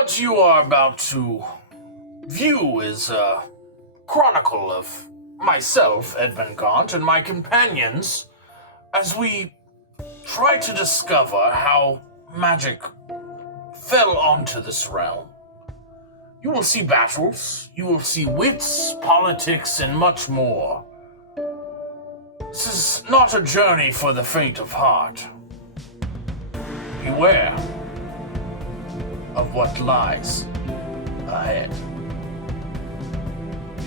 What you are about to view is a chronicle of myself, Edmund Gaunt, and my companions as we try to discover how magic fell onto this realm. You will see battles, you will see wits, politics, and much more. This is not a journey for the faint of heart. Beware of what lies ahead.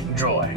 Enjoy.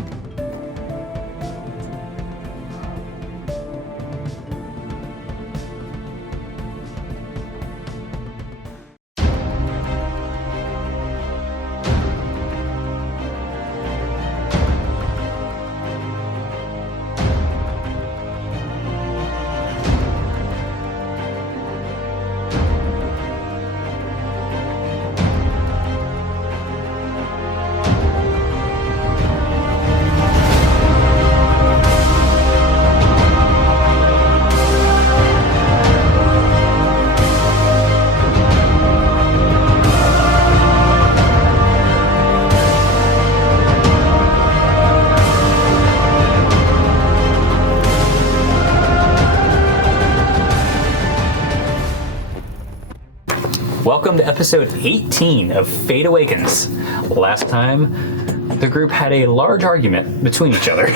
Welcome to episode 18 of Fate Awakens. Last time, the group had a large argument between each other,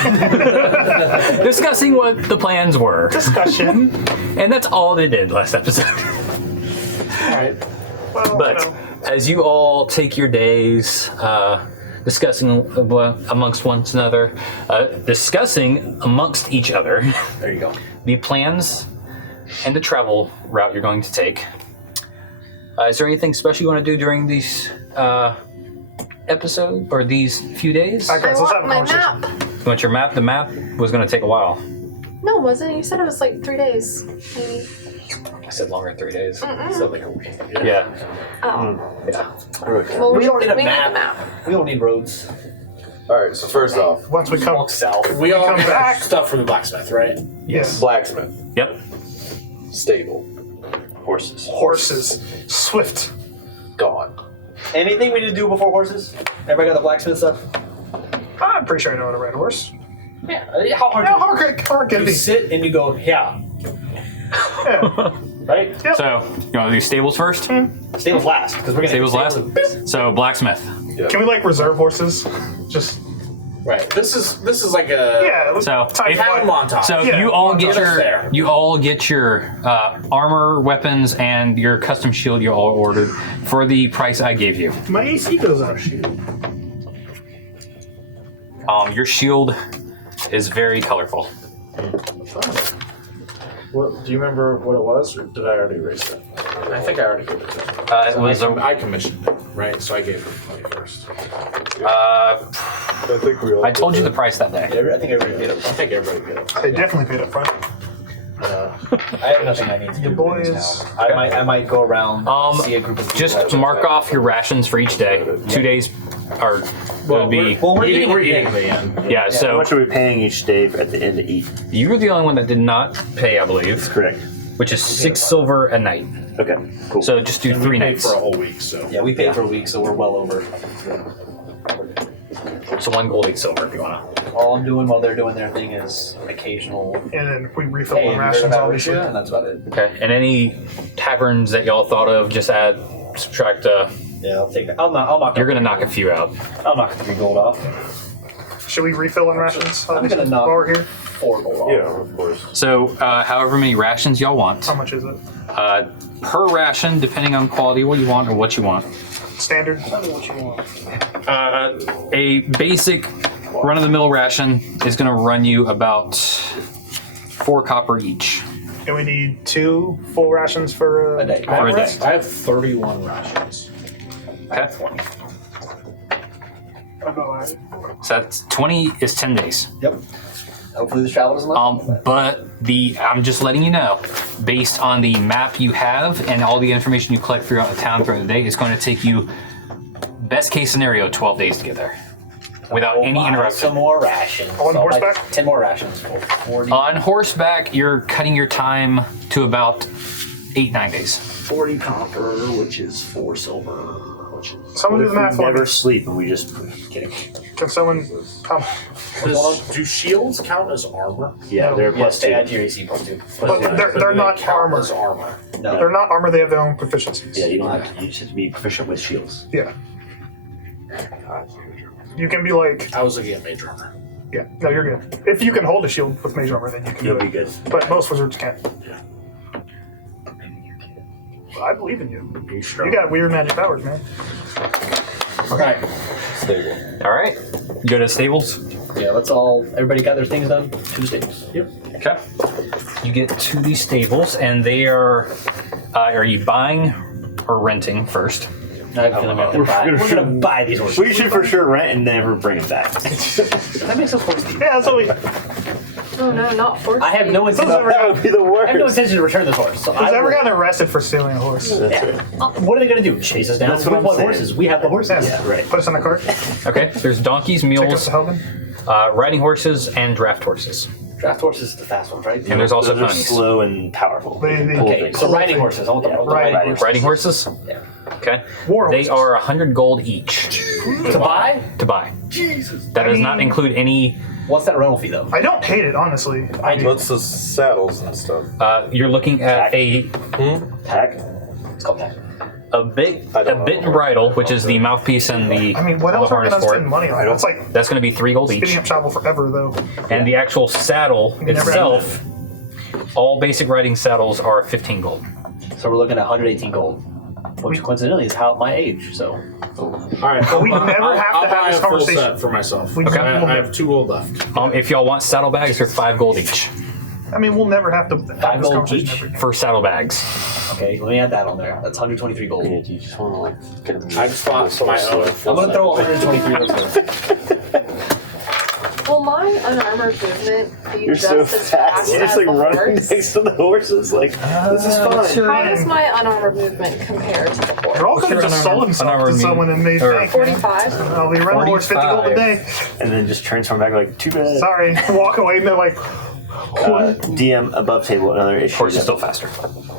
discussing what the plans were. Discussion. And that's all they did last episode. Alright. Well, But as you all take your days discussing amongst one another, discussing amongst each other, there you go. the plans and the travel route you're going to take. Is there anything special you want to do during these episodes or these few days? I want my map. You want your map? The map was going to take a while. No, wasn't it? You said it was like 3 days, maybe. I said longer than 3 days. So like a week. Yeah. Oh. Yeah. Well, We don't need a we map. Need a map. We don't need roads. Alright, so first off, once we come Walk south. We all come got back. stuff from the blacksmith, right? Yes. blacksmith, Yep. stable, Horses. Horses. Swift. gone. Anything we need to do before horses? Everybody got the blacksmith stuff? I'm pretty sure I know how to ride a horse. Yeah. How hard Yeah, hard can it you be? sit and you go, yeah. Yeah. Right? Yep. So, you want to do stables first? Stables last. Because we're going to Stables last? So, blacksmith. Can we like reserve horses? Just Right. This is like a yeah. So, type town one. montage. So Yeah, you all get get us there. your armor, weapons, and your custom shield you all ordered for the price I gave you. My AC goes up. Your shield is very colorful. What, do you remember what it was, or did I already erase it? I think I already gave it to him. It was I commissioned it, right? So I gave him money first. I think we all. I told you the price that day. I think everybody paid up. I think everybody did it. I definitely paid up front. I have nothing I need to do. boys. Now. I might go around see a group of people. Just mark off your rations for each day. 2 days are would be. We're We're eating eating the end. Yeah, How so much are we paying each day at the end to eat? you were the only one that did not pay, I believe, Correct. which is 6 silver a night. Okay, cool. So just do 3 Paid nights. for a whole week, so. Yeah, we paid for a week, so we're well over. So 1 gold, 8 silver if you wanna. All I'm doing while they're doing their thing is occasional And then we refill hey, the rations, obviously. and that's about it. Okay, and any taverns that y'all thought of, just add, subtract. Yeah, I'll take that. I'll knock. You're gonna knock a few out. I'll knock 3 gold off. Should we refill in rations? I'm gonna knock while we're here. 4 gold off. Yeah, of course. So, however many rations y'all want, How much is it? per ration, depending on quality, what you want or what you want. Standard. A basic run-of-the-mill ration is gonna run you about 4 copper each. And we need 2 full rations for A day. For a day. I have 31 rations. Okay. So that's 20 is 10 days. Yep. Hopefully this travel doesn't last. But I'm just letting you know, based on the map you have and all the information you collect throughout the town throughout the day, it's going to take you, best case scenario, 12 days to get there. Without any Some interruption. more rations. On So, horseback? Like 10 more rations. 40, On horseback, you're cutting your time to about 8-9 days. 40 copper, which is 4 silver. Someone do the math for Never me. sleep and we just kidding. Can someone come? Do shields count as armor? Yeah, No. they're Yes, plus they 2. add to your AC plus 2. But they're Do they not count armor. as armor. No. They're not armor. They have their own proficiencies. Yeah, you don't have to. You just have to be proficient with shields. Yeah. You can be like, I was looking at mage armor. yeah, no, you're good. If you can hold a shield with mage armor, then you can You'll do be it. good. But most wizards can't. Yeah. I believe in you. You're strong. You got weird magic powers, man. Alright. Stable. All right. You go to the stables. Yeah, let's all. Everybody got their things done? To the stables. Yep. Okay. You get to these stables, and they are. Are you buying or renting first? I have a feeling we have to buy. We're gonna buy these horses. We should for sure rent and never bring them back. That makes us horse thieves. Yeah, that's what we. Oh no, not horse. I have no Who's intention. ever, That would be the I have no worst. intention to return this horse. So who's I ever will- gotten arrested for stealing a horse? Yeah. What are they gonna do? Chase us down? That's what We I'm want saying. horses. We have the horses. Yes. right. Put us on the cart. Okay. There's donkeys, Take us mules, to Helgen. riding horses, and draft horses. Draft horses is the fast ones, right? And there's also Those are ponies. slow and powerful. They- Pull Okay, things. so riding horses. I want the riding riding horses. Riding horses. Yeah. Okay. War They horses. are 100 gold each To buy? to buy. Jesus. That does not mean- include any. What's that rental fee though? I don't hate it, honestly. What's the saddles and stuff? You're looking at a Tack. It's called that. bit I don't and know. bridle, which is the mouthpiece and the I mean, what all else the are we harness gonna for spend it. money on? That's like That's going to be 3 gold speeding each. up travel forever, though. And the actual saddle never had itself, all basic riding saddles are 15 gold. So we're looking at 118 gold, which coincidentally is how my age. So All right. But we never have I'll to have buy this a full conversation. set for myself. We Okay. I have 2 gold left. If y'all want saddlebags, they're 5 gold each I mean, we'll never have to have this gold conversation each? ever again. for saddlebags. okay, let me add that on there. That's 123 gold. Yeah, do you just want to like get them? I just bought my own. I'm gonna throw 123 of those. Will my unarmored movement be You're just so as fast. fast You're as just like the running horse? next to the horses. Like this is fine. How does my unarmored movement compare to the They're horse? all could have your just sold himself unarmored to someone and made or- bank. man. 45? I'll be renting horse 50 gold a day. And then just transform back like too bad. Sorry, walk away and they're like, DM above table. Another issue. Horse is still faster.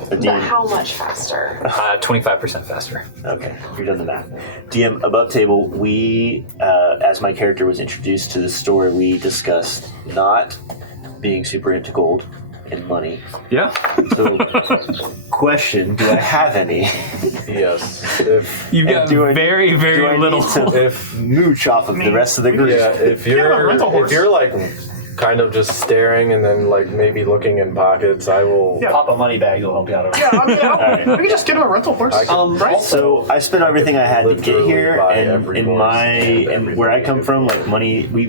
The But DM. how much faster? 25% faster. Okay, you're done the math. DM above table. We, as my character was introduced to the story, we discussed not being super into gold and money. Yeah. So, question: do I have any? Yes. If You've And got do I- very, Do very I little. need to if mooch off of the rest of the group? yeah, if Give him a you're rental horse. like kind of just staring and then like maybe looking in pockets, I will. Yeah. Pop a money bag, it'll help you out. yeah, I mean, Alright. we can just get him a rental horse. I can- right? So I spent everything I had to get Literally here, buy and every in horse my and and where I come from, like money, we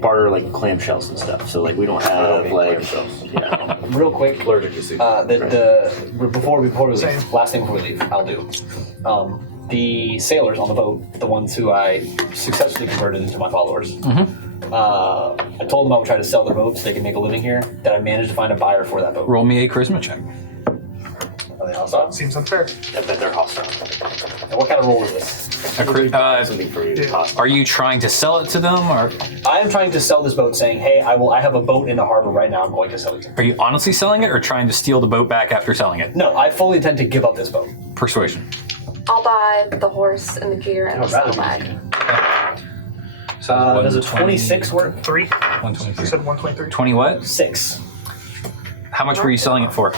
barter like clamshells and stuff. So like we don't I don't have need like clamshells. yeah. Real quick, Allergic to sea. before we leave, Same. last thing before we leave, I'll do. The sailors on the boat, the ones who I successfully converted into my followers. I told them I would try to sell their boat so they can make a living here. That I managed to find a buyer for that boat. Roll me a charisma check. Are they hostile? Seems unfair. I bet they're hostile. And what kind of roll is this? Something for you. Yeah. Are you trying to sell it to them, or I am trying to sell this boat, saying, "Hey, I have a boat in the harbor right now. I'm going to sell it." are you honestly selling it, or trying to steal the boat back after selling it? No, I fully intend to give up this boat. Persuasion. I'll buy the horse and the gear and the I'd rather saddlebag. So Does a 120 26 work? 3? You 123. said 123. 20 what? 6. How much were you selling it for?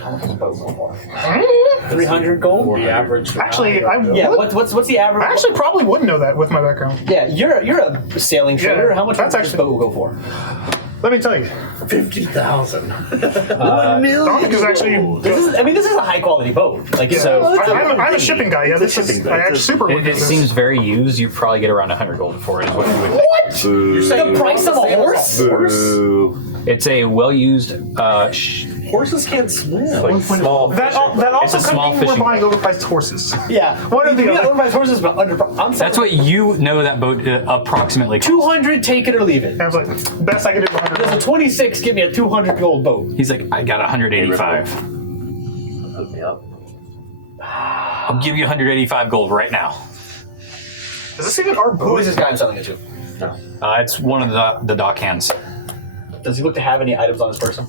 How much is the boat go for? 300 gold. The average. Actually, I would. Yeah. What's the average? I actually probably wouldn't know that with my background. Yeah, you're a sailing trader. Yeah, How much that's does this actually- boat will go for? Let me tell you, 50,000. Dominic is actually. This is a high quality boat. Like Yeah. so. I'm a shipping guy. Yeah, this is. shipping guy. I actually super would It, do it this. seems very used. You probably get around 100 gold for it. Is what you would think. What? Boo. The price of a horse? Boo. It's a well-used. Horses can't swim. Like small. That also It's a could small mean we're fishing buying overpriced horses. Yeah. What are the We got other- overpriced horses, but I'm That's selling what you know that boat approximately costs. 200. Take it or leave it. And I was like, best I could do is 100. There's a 26. Give me a 200 gold boat. He's like, I got 185. Hook me up. I'll give you 185 gold right now. Is this even our Who boat? is this guy I'm selling it to? No. It's one of the dock hands. Does he look to have any items on his person?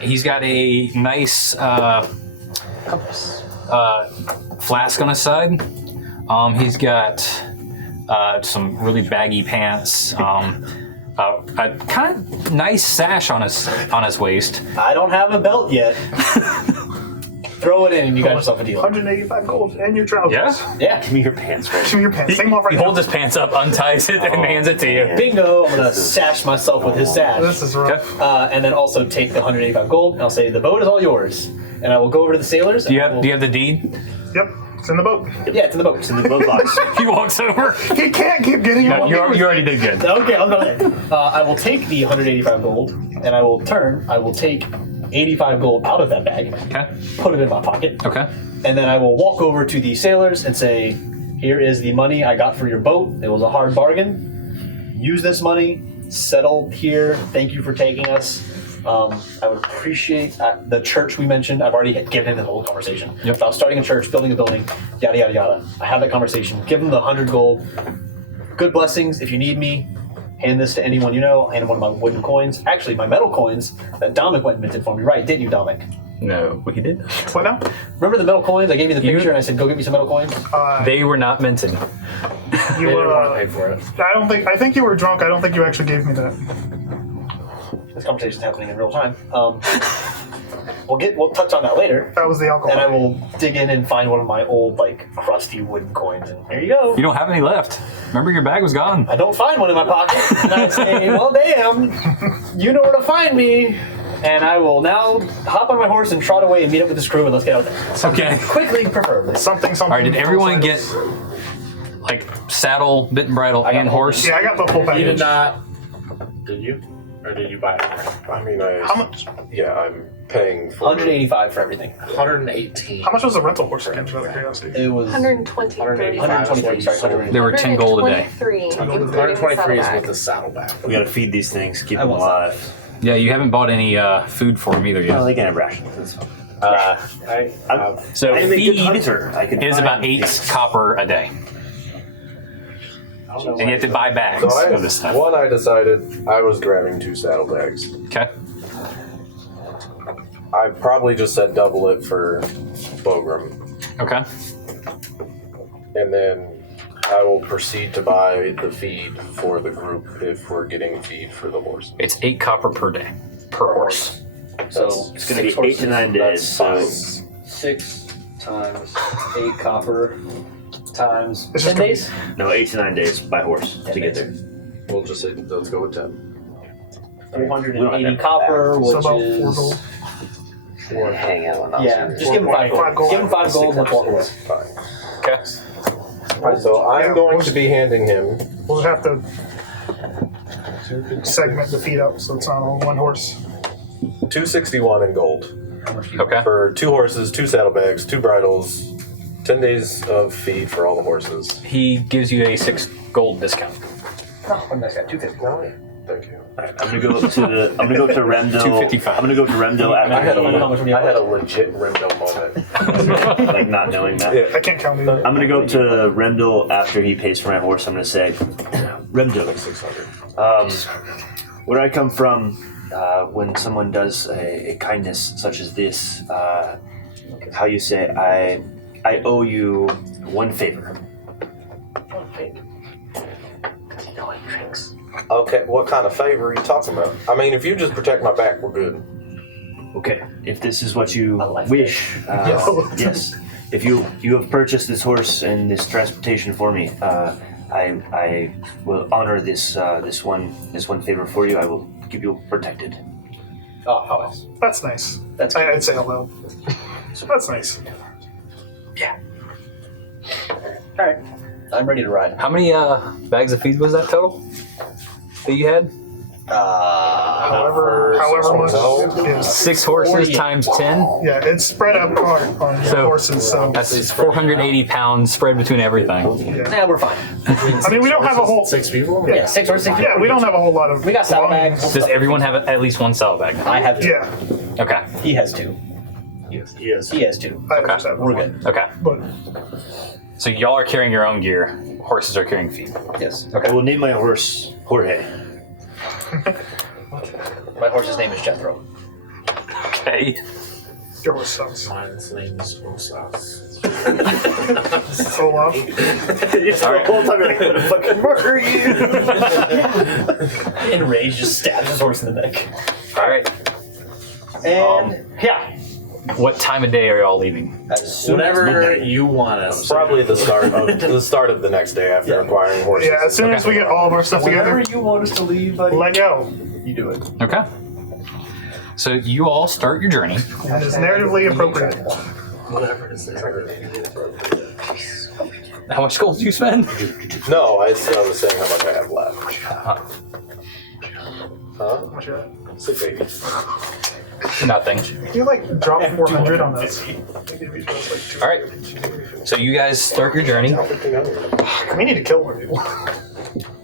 He's got a nice Compass. flask on his side. He's got some really baggy pants. A kind of nice sash on his waist. I don't have a belt yet. Throw it in and you got yourself a deal. 185 gold and your trousers. Yeah. Yeah. Give me your pants, right? Give me your pants. Take them off right He now. holds his pants up, unties it, and hands it to you. man. Bingo. I'm going to sash myself with his sash. This is rough. Okay. And then also take the 185 gold and I'll say the boat is all yours. And I will go over to the sailors. Do you and I have will- the deed? Yep. It's in the boat. Yeah, it's in the boat. It's in the boat box. He walks over. He can't keep getting No, it. you already did good. Okay, I'll go ahead. I will take the 185 gold and I will take 85 gold out of that bag, Okay. put it in my pocket, Okay. and then I will walk over to the sailors and say, here is the money I got for your boat. It was a hard bargain. Use this money, settle here. Thank you for taking us. I would appreciate the church we mentioned. I've already given him the whole conversation Yep. about starting a church, building a building, yada, yada, yada. I have that conversation. Give him the 100 gold. Good blessings. If you need me, hand this to anyone you know. Hand him one of my wooden coins. Actually, my metal coins that Dominic went and minted for me. Right, didn't you, Dominic? No, we did. What now? Remember the metal coins? I gave you the picture and I said, go get me some metal coins. They were not minted. You They were. didn't want to pay for it. I think you were drunk. I don't think you actually gave me that. This conversation's happening in real time. We'll touch on that later. That was the alcohol. And I will dig in and find one of my old, crusty wooden coins. And here you go. You don't have any left. Remember, your bag was gone. I don't find one in my pocket. And I say, well, damn, you know where to find me. And I will now hop on my horse and trot away and meet up with this crew and let's get out there. Okay. Quickly, preferably. something. All right. Did everyone get saddle, bit and bridle, got and the whole horse? Yeah, I got the full package. You did not. Did you? Or did you buy it? I mean, How much? Yeah, I'm paying for 185 for everything. 118. How much was the rental horse again? Just out of curiosity. It was 123. 123. Sorry, 123. They were 10 gold a day. 123 is with the saddlebag. We gotta feed these things, keep I them want alive. Yeah, you haven't bought any food for them either Well, yet. they can have rations. That's fine. So I'm a good feed hunter. I can is find about 8 things. copper a day. And you have to buy bags So of this stuff. I decided I was grabbing 2 saddlebags. Okay. I probably just said double it for Bogram. Okay. And then I will proceed to buy the feed for the group if we're getting feed for the horse. It's 8 copper per day per horse. So It's gonna be 8 to 9 days. So 6 times 8 copper times It's 10 just days? no, 8 to 9 days by horse to get there. We'll just say, let's go with 10. 480 copper, So which about 4 is... gold. Hang out. Yeah, just give him 5 5 gold. gold. Give him 5 gold and let's walk away. Fine. Okay. So I'm Yeah, going horse- to be handing him We'll just have to segment the feed up so it's not all one horse. 261 in gold Okay. for 2 horses, 2 saddlebags, 2 bridles, 10 days of feed for all the horses. He gives you a 6 gold discount. Oh, what nice guy, 250. No, thank you. I'm gonna go to Remdo. 255. I'm gonna go to Remdo I had after how much money you I had a have. legit Remdo moment. like not knowing that. Yeah. I can't count either. I'm gonna go to Remdo after he pays for my horse. I'm gonna say, Remdo, 600. where I come from, when someone does a kindness such as this, how you say, I owe you one favor. Okay, what kind of favor are you talking about? I mean, if you just protect my back, we're good. Okay, if this is what you life wish, Yes. yes. If you have purchased this horse and this transportation for me, I will honor this one favor for you. I will keep you protected. Oh, how nice. That's nice. That's I'd say out loud. That's nice. Alright. I'm ready to ride. How many bags of feed was that total that you had? However much it is. 6 horses 48. times 10. Yeah, it's spread out apart on your So- horses, so That's 480 pounds spread between everything. yeah. Yeah, we're fine. I mean, we don't have a whole. 6 people? Yeah, 6 or 6 Yeah, we don't have a whole lot of. We got saddlebags. Does everyone have at least one saddlebag? I have 2. Yeah, Okay. He has 2. Yes. He has 2. I Okay. just have We're one. good. Okay. But So y'all are carrying your own gear. Horses are carrying feed. Yes. I will name my horse Jorge. My horse's name is Jethro. Okay. Your horse sucks. Mine's name is Osas. Olaf. You spent the whole time you're like, I'm gonna fucking murder you. Enraged, just stabs his horse in the neck. All right. And yeah, What time of day are y'all leaving? as soon as Whenever midnight. you want us. Probably the start of the next day after acquiring horses. Yeah, as soon as we get all of our stuff Whenever together, you want us to leave, buddy, let go. you do it. Okay. So you all start your journey. And it's narratively appropriate. Whatever is there. How much gold do you spend? No, I was saying how much I have left. Huh? What's your- 680. Nothing. You like drop 400 on this. All right. So you guys start your journey. We need to kill more people.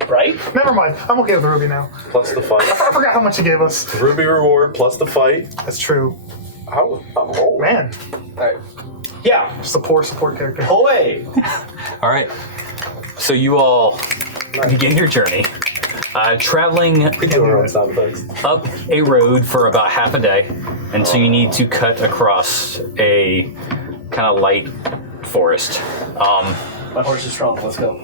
Right? Never mind. I'm okay with the ruby now. Plus the fight. I forgot how much you gave us. Ruby reward plus the fight. That's true. I'm old. Man, Alright. Yeah. just a poor support character. Away. All right. So you all begin your journey, traveling We do our own sound effects. up a road for about half a day, and so you need to cut across a kind of light forest. My horse is strong. Let's go.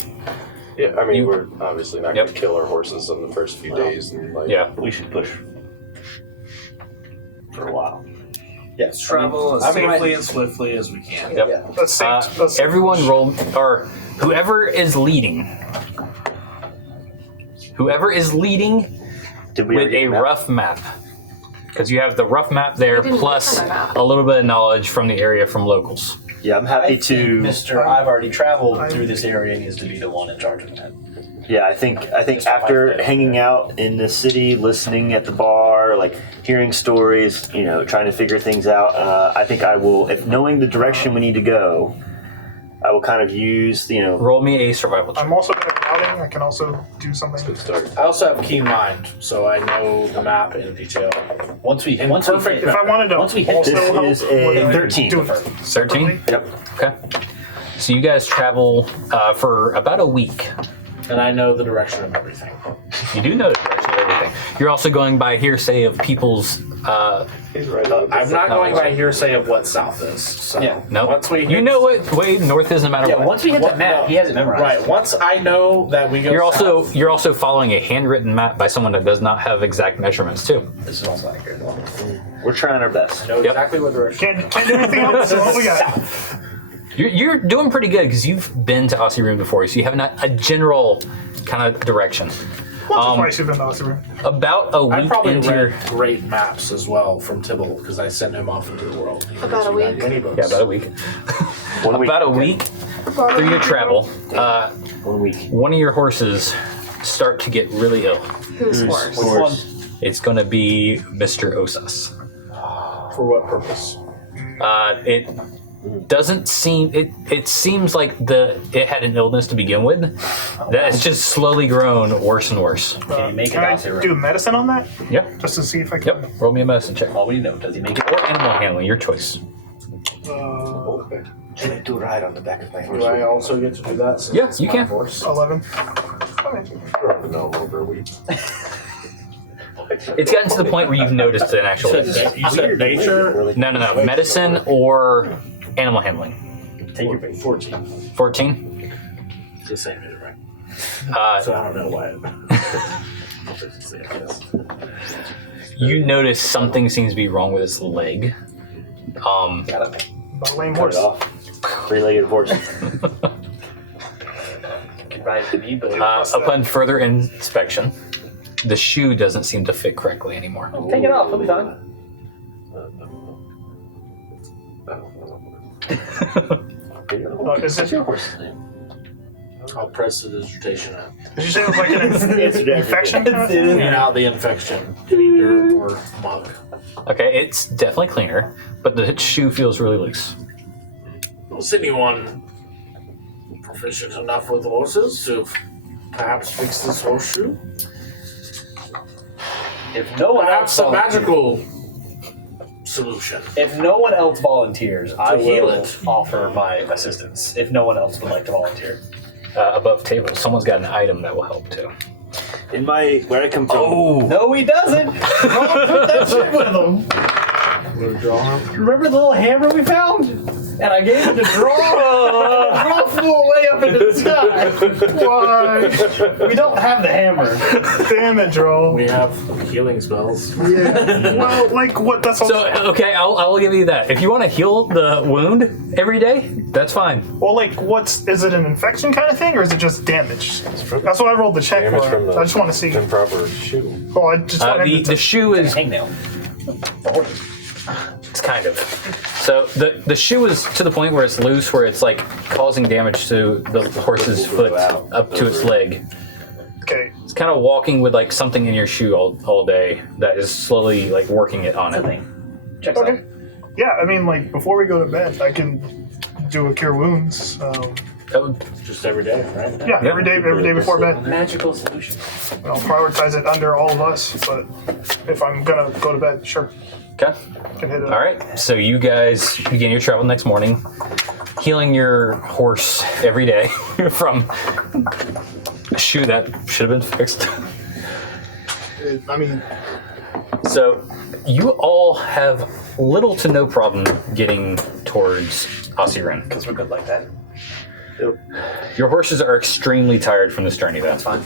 Yeah, I mean, You- we're obviously not Yep. going to kill our horses in the first few days. And like, Yeah. We should push. For a while. Yes. Travel as I mean, safely and swiftly as we can. Yep. That's safe. That's Everyone roll, or whoever is leading. Whoever is leading Did we with already a map? rough map. Because you have the rough map there, didn't plus look at my map. a little bit of knowledge from the area from locals. Yeah, I'm happy I to. think Mr. I've already traveled through this area needs to be the one in charge of that. Yeah, I think after hanging out in the city, listening at the bar, like hearing stories, trying to figure things out, I think I will, if knowing the direction we need to go, I will kind of use, Roll me a survival check. I'm also good at routing. I can also do something. good start. I also have keen mind, so I know the map in detail. Once we perfect- If I wanted to Once we hit also This help, is a would I 13. do it 13? Yep. Okay. So you guys travel for about a week. And I know the direction of everything. You do know the direction of everything. You're also going by hearsay of people's. He's right. I'm not going by hearsay of what south is. So Yeah. No. once we hit, You know what way north is no matter Yeah, what. once we hit What- the map, no. he has it memorized. Right. Once I know that we go You're south, also following a handwritten map by someone that does not have exact measurements too. This is also accurate. We're trying our best. know Yep. exactly what direction. Can't do anything else. That's what we got. You're doing pretty good because you've been to Aussie Room before, so you have a general kind of direction. Once or twice you've been to Aussie Room. About a I week probably into your read great maps as well from Tybalt because I sent him off into the world. He About a reads week. Many books. yeah, about a week. 1 week. About a week through your travel, 1 week. one of your horses start to get really ill. Who's horse? Which one? It's going to be Mr. Osas. For what purpose? It doesn't seem. It seems like it had an illness to begin with. That it's just slowly grown worse and worse. Can you make it Can I out there? do medicine on that? Yep. Just to see if I can. Yep. Roll me a medicine check. All we know, does he make it? Or animal handling, your choice. Okay. Do a ride on the back of my Do I also get to do that? Since Yeah, it's you my can. Horse? 11. Okay. We're on the gnome over a week. It's gotten to the point where you've noticed an actual. You said nature. No. Medicine or animal handling. Take your pick. 14. 14. It's the same either way. Uh, So I don't know why. you notice something seems to be wrong with its leg. Got it. About a lame Cut horse. it off. Three-legged horse. Can ride with me, but Upon further inspection, the shoe doesn't seem to fit correctly anymore. take it off. It'll be fine. Is it? I'll press the dissertation out. Did you say it was like an infection? Clean out the infection. Any dirt or muck. Okay, it's definitely cleaner, but the shoe feels really loose. Was anyone proficient enough with horses to perhaps fix this horseshoe? If no one Perhaps else a magical solution. If no one else volunteers, I heal will it. offer my assistance. If no one else would like to volunteer. Above table, someone's got an item that will help too. Where I come from. No, he doesn't. Put that shit with him. Gonna draw him. Remember the little hammer we found? And I gave it to draw. Draw flew away up into the sky. Why? We don't have the hammer. Damn it, Droll. We have healing spells. Yeah. Well, like what? That's all. So, okay, I'll give you that. If you want to heal the wound every day, that's fine. Well, like, is it an infection kind of thing, or is it just damage? That's what I rolled the check Damage from for. the I just want to see. improper shoe. Oh, I just want him to The shoe is Hangnail. it's kind of. So the shoe is to the point where it's loose, where it's like causing damage to the horse's foot up to its leg. Okay. It's kind of walking with like something in your shoe all day that is slowly like working it on it. Checks Okay. out. Yeah, I mean, like, before we go to bed, I can do a cure wounds. Just every day, right? Yeah, every day before bed. Magical solution. I'll prioritize it under all of us, but if I'm gonna go to bed, sure, Okay. can hit it. All right. So you guys begin your travel next morning, healing your horse every day from a shoe that should have been fixed. I mean, So you all have little to no problem getting towards Osirin. Because we're good like that. Your horses are extremely tired from this journey, though. That's fine.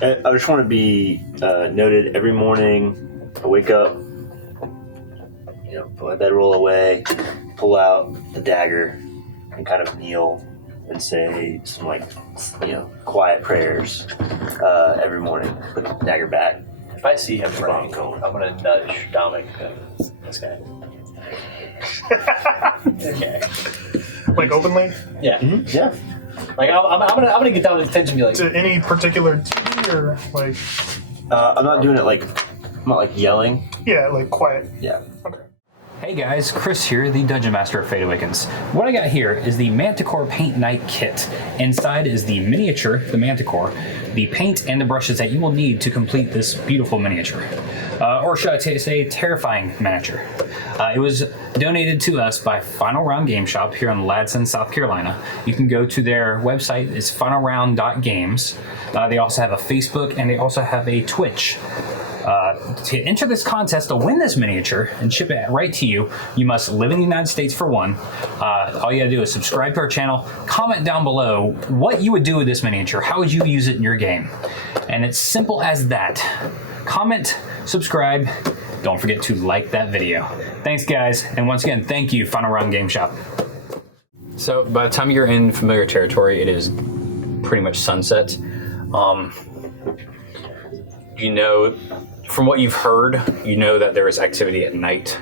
I just want to be noted every morning. I wake up, put my bedroll away, pull out the dagger, and kind of kneel and say some quiet prayers every morning. Put the dagger back. If I see him praying, I'm going to nudge Dominic. This guy. Okay. like openly Yeah. Mm-hmm. Yeah. Like I'm gonna get down to attention and be like, to any particular duty or like, I'm not doing it I'm not like yelling. yeah, like quiet. Yeah. Okay. Hey guys, Chris here, the Dungeon Master of Fate Awakens. What I got here is the Manticore Paint Night Kit. Inside is the miniature, the Manticore, the paint and the brushes that you will need to complete this beautiful miniature. Or should I say, terrifying miniature. It was donated to us by Final Round Game Shop here in Ladson, South Carolina. You can go to their website, it's finalround.games. They also have a Facebook and they also have a Twitch. To enter this contest to win this miniature and ship it right to you, you must live in the United States for one. All you gotta do is subscribe to our channel, comment down below what you would do with this miniature, how would you use it in your game? And it's simple as that. Comment, subscribe, don't forget to like that video. Thanks guys, and once again, thank you, Final Round Game Shop. So by the time you're in familiar territory, it is pretty much sunset. You know, from what you've heard, you know that there is activity at night.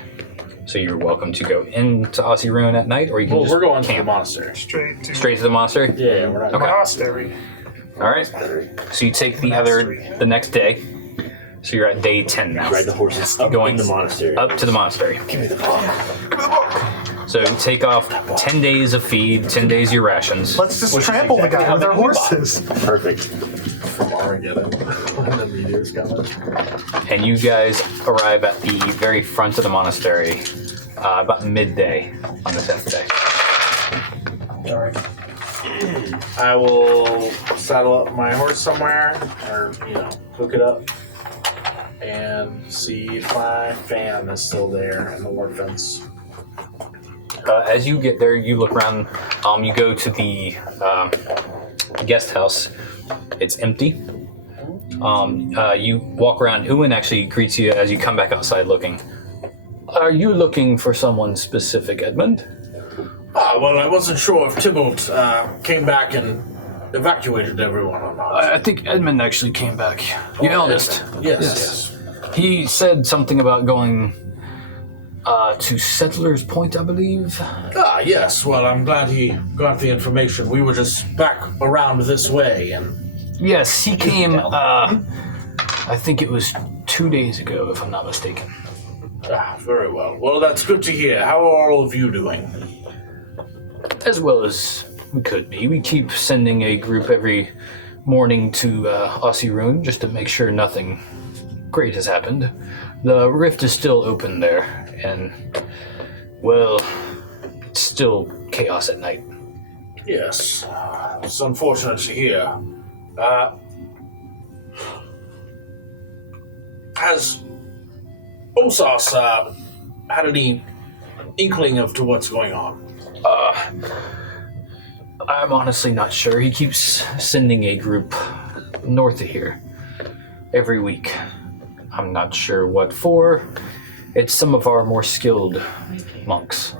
So you're welcome to go into Osirin at night, or you can just we're going to the camp. monastery. Straight Straight to the monastery? Yeah, we're not. Okay. Monastery. All right. So you take the next day. So you're at day 10 now. Ride the horses up Going in the monastery. Up to the monastery. Give me the book. So you take off 10 days of feed, 10 days of your rations. Let's just trample the guy with our horses. Perfect. From Armageddon when the meteor's coming. And you guys arrive at the very front of the monastery about midday on the 10th day. all right. I will saddle up my horse somewhere, or hook it up, and see if my fan is still there in the war fence. As you get there, you look around. You go to the guest house. It's empty. You walk around. Ewan actually greets you as you come back outside looking. Are you looking for someone specific, Edmund? Well, I wasn't sure if Tybalt came back and evacuated everyone or not. I think Edmund actually came back. Your eldest. Yes. He said something about going to Settler's Point, I believe. Yes. Well, I'm glad he got the information. We were just back around this way, and Yes, he came, I think it was 2 days ago, if I'm not mistaken. very well. Well, that's good to hear. How are all of you doing? As well as we could be. We keep sending a group every morning to Osirin just to make sure nothing great has happened. The rift is still open there, and, well, it's still chaos at night. Yes. It's unfortunate to hear. Has Osas had any inkling of to what's going on? I'm honestly not sure. He keeps sending a group north of here every week. I'm not sure what for. It's some of our more skilled monks.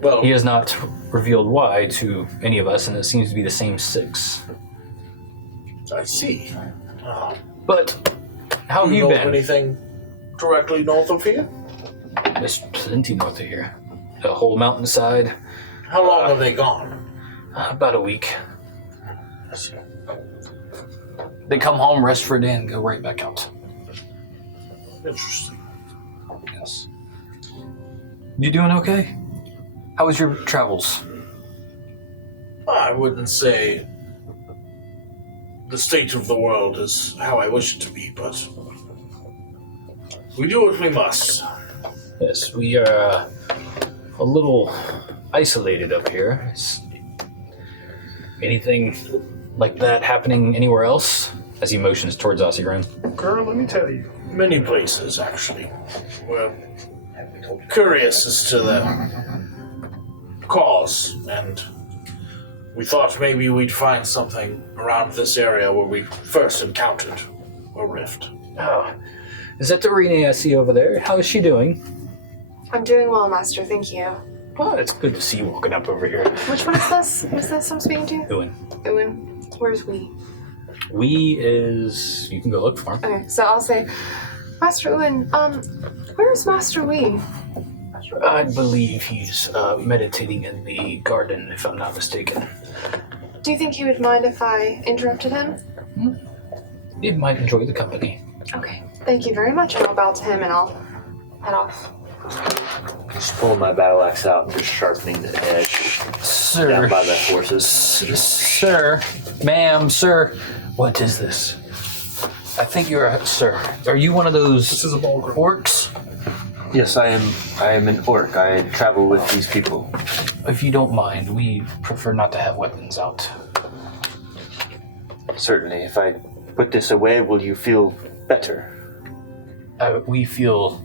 Well, He has not revealed why to any of us, and it seems to be the same 6. I see. But how have Do you you know been? of anything directly north of here? There's plenty north of here. The whole mountainside. How long have they gone? About a week. I see. They come home, rest for a day, and go right back out. Interesting. Yes. You doing okay? How was your travels? I wouldn't say the state of the world is how I wish it to be, but we do what we must. Yes, we are a little isolated up here. Is anything like that happening anywhere else? As he motions towards Arine. Girl, let me tell you. Many places, actually. We're curious as to the cause, and we thought maybe we'd find something around this area where we first encountered a rift. Oh, is that the Arine I see over there? How is she doing? I'm doing well, Master. Thank you. Oh, it's good to see you walking up over here. Which one is this? Is this I'm speaking to? Doing. Owen. Where's we? We is you can go look for him. Okay, so I'll say, Master Owen, where's Master Wee? I believe he's meditating in the garden, if I'm not mistaken. Do you think he would mind if I interrupted him? He might enjoy the company. Okay, thank you very much, and I'll bow to him and I'll head off. Just pulling my battle axe out and just sharpening the edge Sir. down by the horses. Sir. Ma'am, sir. What is this? I think you're a sir. Are you one of those This is a ballroom. orcs? Yes, I am an orc. I travel with these people. If you don't mind, we prefer not to have weapons out. Certainly. If I put this away, will you feel better? We feel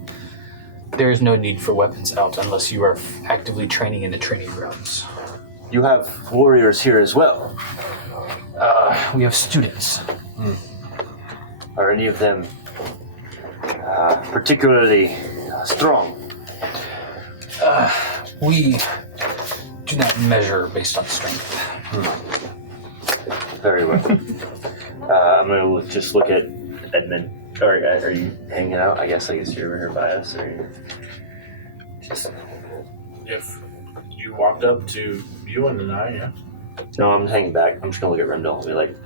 there is no need for weapons out unless you are actively training in the training grounds. You have warriors here as well. We have students. Are any of them particularly strong? We do not measure based on strength. Very well. I'm going to just look at Edmund. Are you hanging out? I guess you're over here by us. Or just... If you walked up to Ewan and I, yeah. No, I'm hanging back. I'm just going to look at Rendell and be like,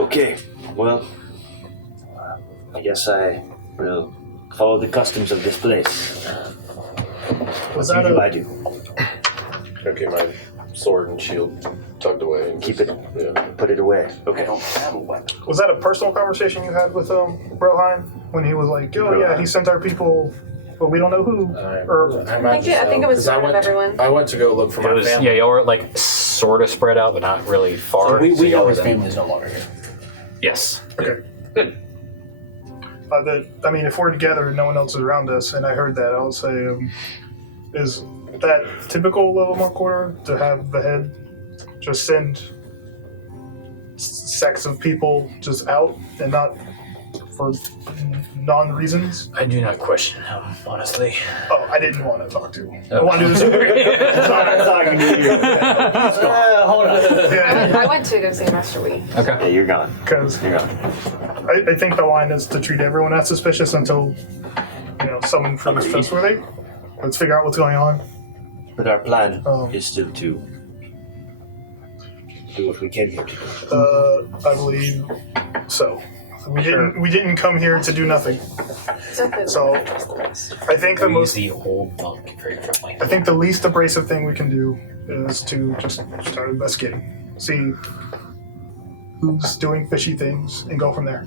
okay, well, I guess I will follow the customs of this place. Was What that do a, I do? Okay, my sword and shield tucked away. And Keep just- it. Yeah. Put it away. Okay. was that a personal conversation you had with Broheim when he was like, "Oh yeah, he sent our people, but we don't know who." Or I think it was in front of everyone. I went to go look for It my was, family. yeah, y'all were like sort of spread out, but not really far. So we y'all know were his then- family is no longer here. Yes. okay. Good. I mean, if we're together and no one else is around us, and I heard that, I'll say, is that typical of a monk order to have the head just send sects of people just out and not for non-reasons? I do not question him, honestly. Oh, I didn't want to talk to him. I Oh. want to do this. I'm talking to you. Hold on. Yeah, I went to go see Master Wee. Yeah, Okay. you're gone. because You're gone. I think the line is to treat everyone as suspicious until, someone proves Agreed. trustworthy. Let's figure out what's going on. But our plan Oh. is still to do what we came here to do. I believe so. We didn't come here to do nothing. Exactly. So I think the He's most the old monk, very friendly. I think the least abrasive thing we can do is to just start investigating, see who's doing fishy things, and go from there.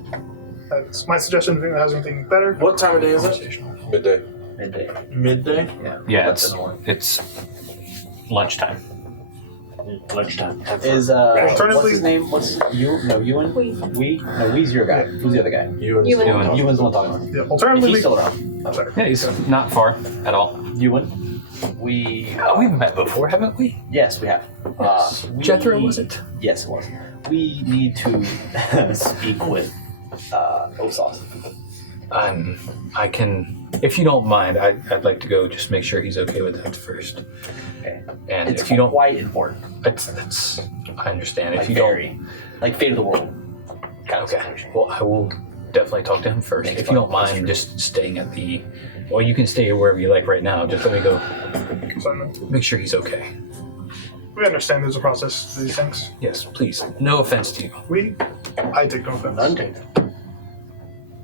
That's my suggestion. If anyone has anything better, What time of day is it? Midday. Midday. Midday? Yeah, That's in the morning. it's lunchtime. Lunchtime. Is Alternatively- what's his name? What's you? No, Ewan. No, Wee's your guy. Who's the other guy? Ewan. Ewan. Ewan's the one talking about. Yeah, If alternatively, he's still around. I'm sorry. Yeah, he's not far at all. Ewan. We. We've met before, haven't we? Yes, we have. Jethro, was it? Yes, it was. We need to speak with Osas. I can, if you don't mind, I'd like to go just make sure he's okay with that first. Okay. And It's if you don't, quite important. that's I understand. If Like you very, like fate of the world. Kind of don't, okay. situation. Well, I will definitely talk to him first. Thanks, If you don't bud. mind, just staying at the, well, you can stay wherever you like right now. Just let me go So, make sure he's okay. we understand there's a process to these things. Yes, please. No offense to you. I take no offense. None taken.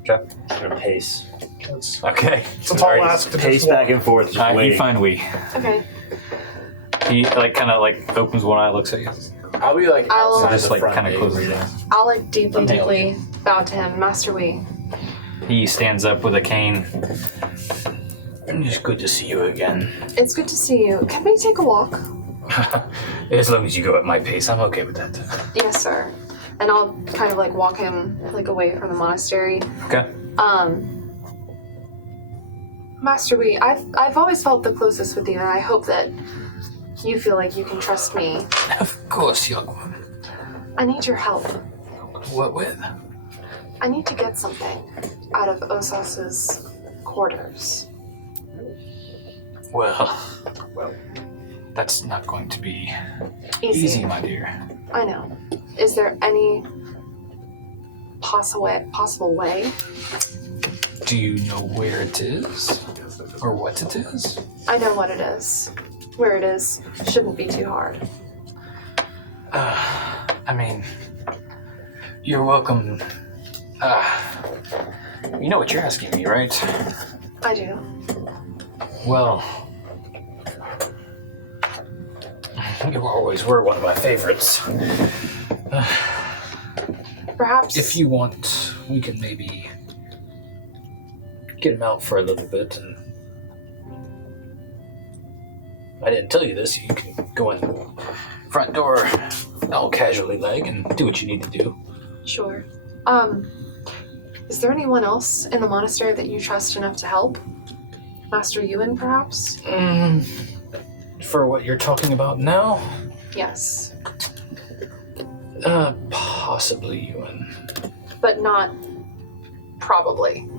Okay. Gonna pace. It's Okay. a tall Alright. ask to Pace just walk. back and forth, just You waiting. find we. Okay. He kind of opens one eye, looks at you. I'll be like I'll- outside Just the like front kind of gate. closes it. I'll deeply, I'm hanging with deeply bow to him. Master Wee. He stands up with a cane. It's good to see you again. It's good to see you. Can we take a walk? As long as you go at my pace, I'm okay with that. Yes, sir. And I'll kind of walk him away from the monastery. Okay. Master Wee, I've always felt the closest with you, and I hope that you feel like you can trust me. Of course, young one. I need your help. What with? I need to get something out of Osas's quarters. Well, that's not going to be Easy. easy, my dear. I know. Is there any possible way? Do you know where it is? Or what it is? I know what it is. Where it is shouldn't be too hard. I mean, you're welcome. You know what you're asking me, right? I do. Well, you always were one of my favorites. Perhaps If you want, we can maybe get him out for a little bit. And I didn't tell you this. You can go in the front door, all casually and do what you need to do. Sure. Is there anyone else in the monastery that you trust enough to help? Master Ewan, perhaps? For what you're talking about now, Yes. possibly Ewan. But not probably.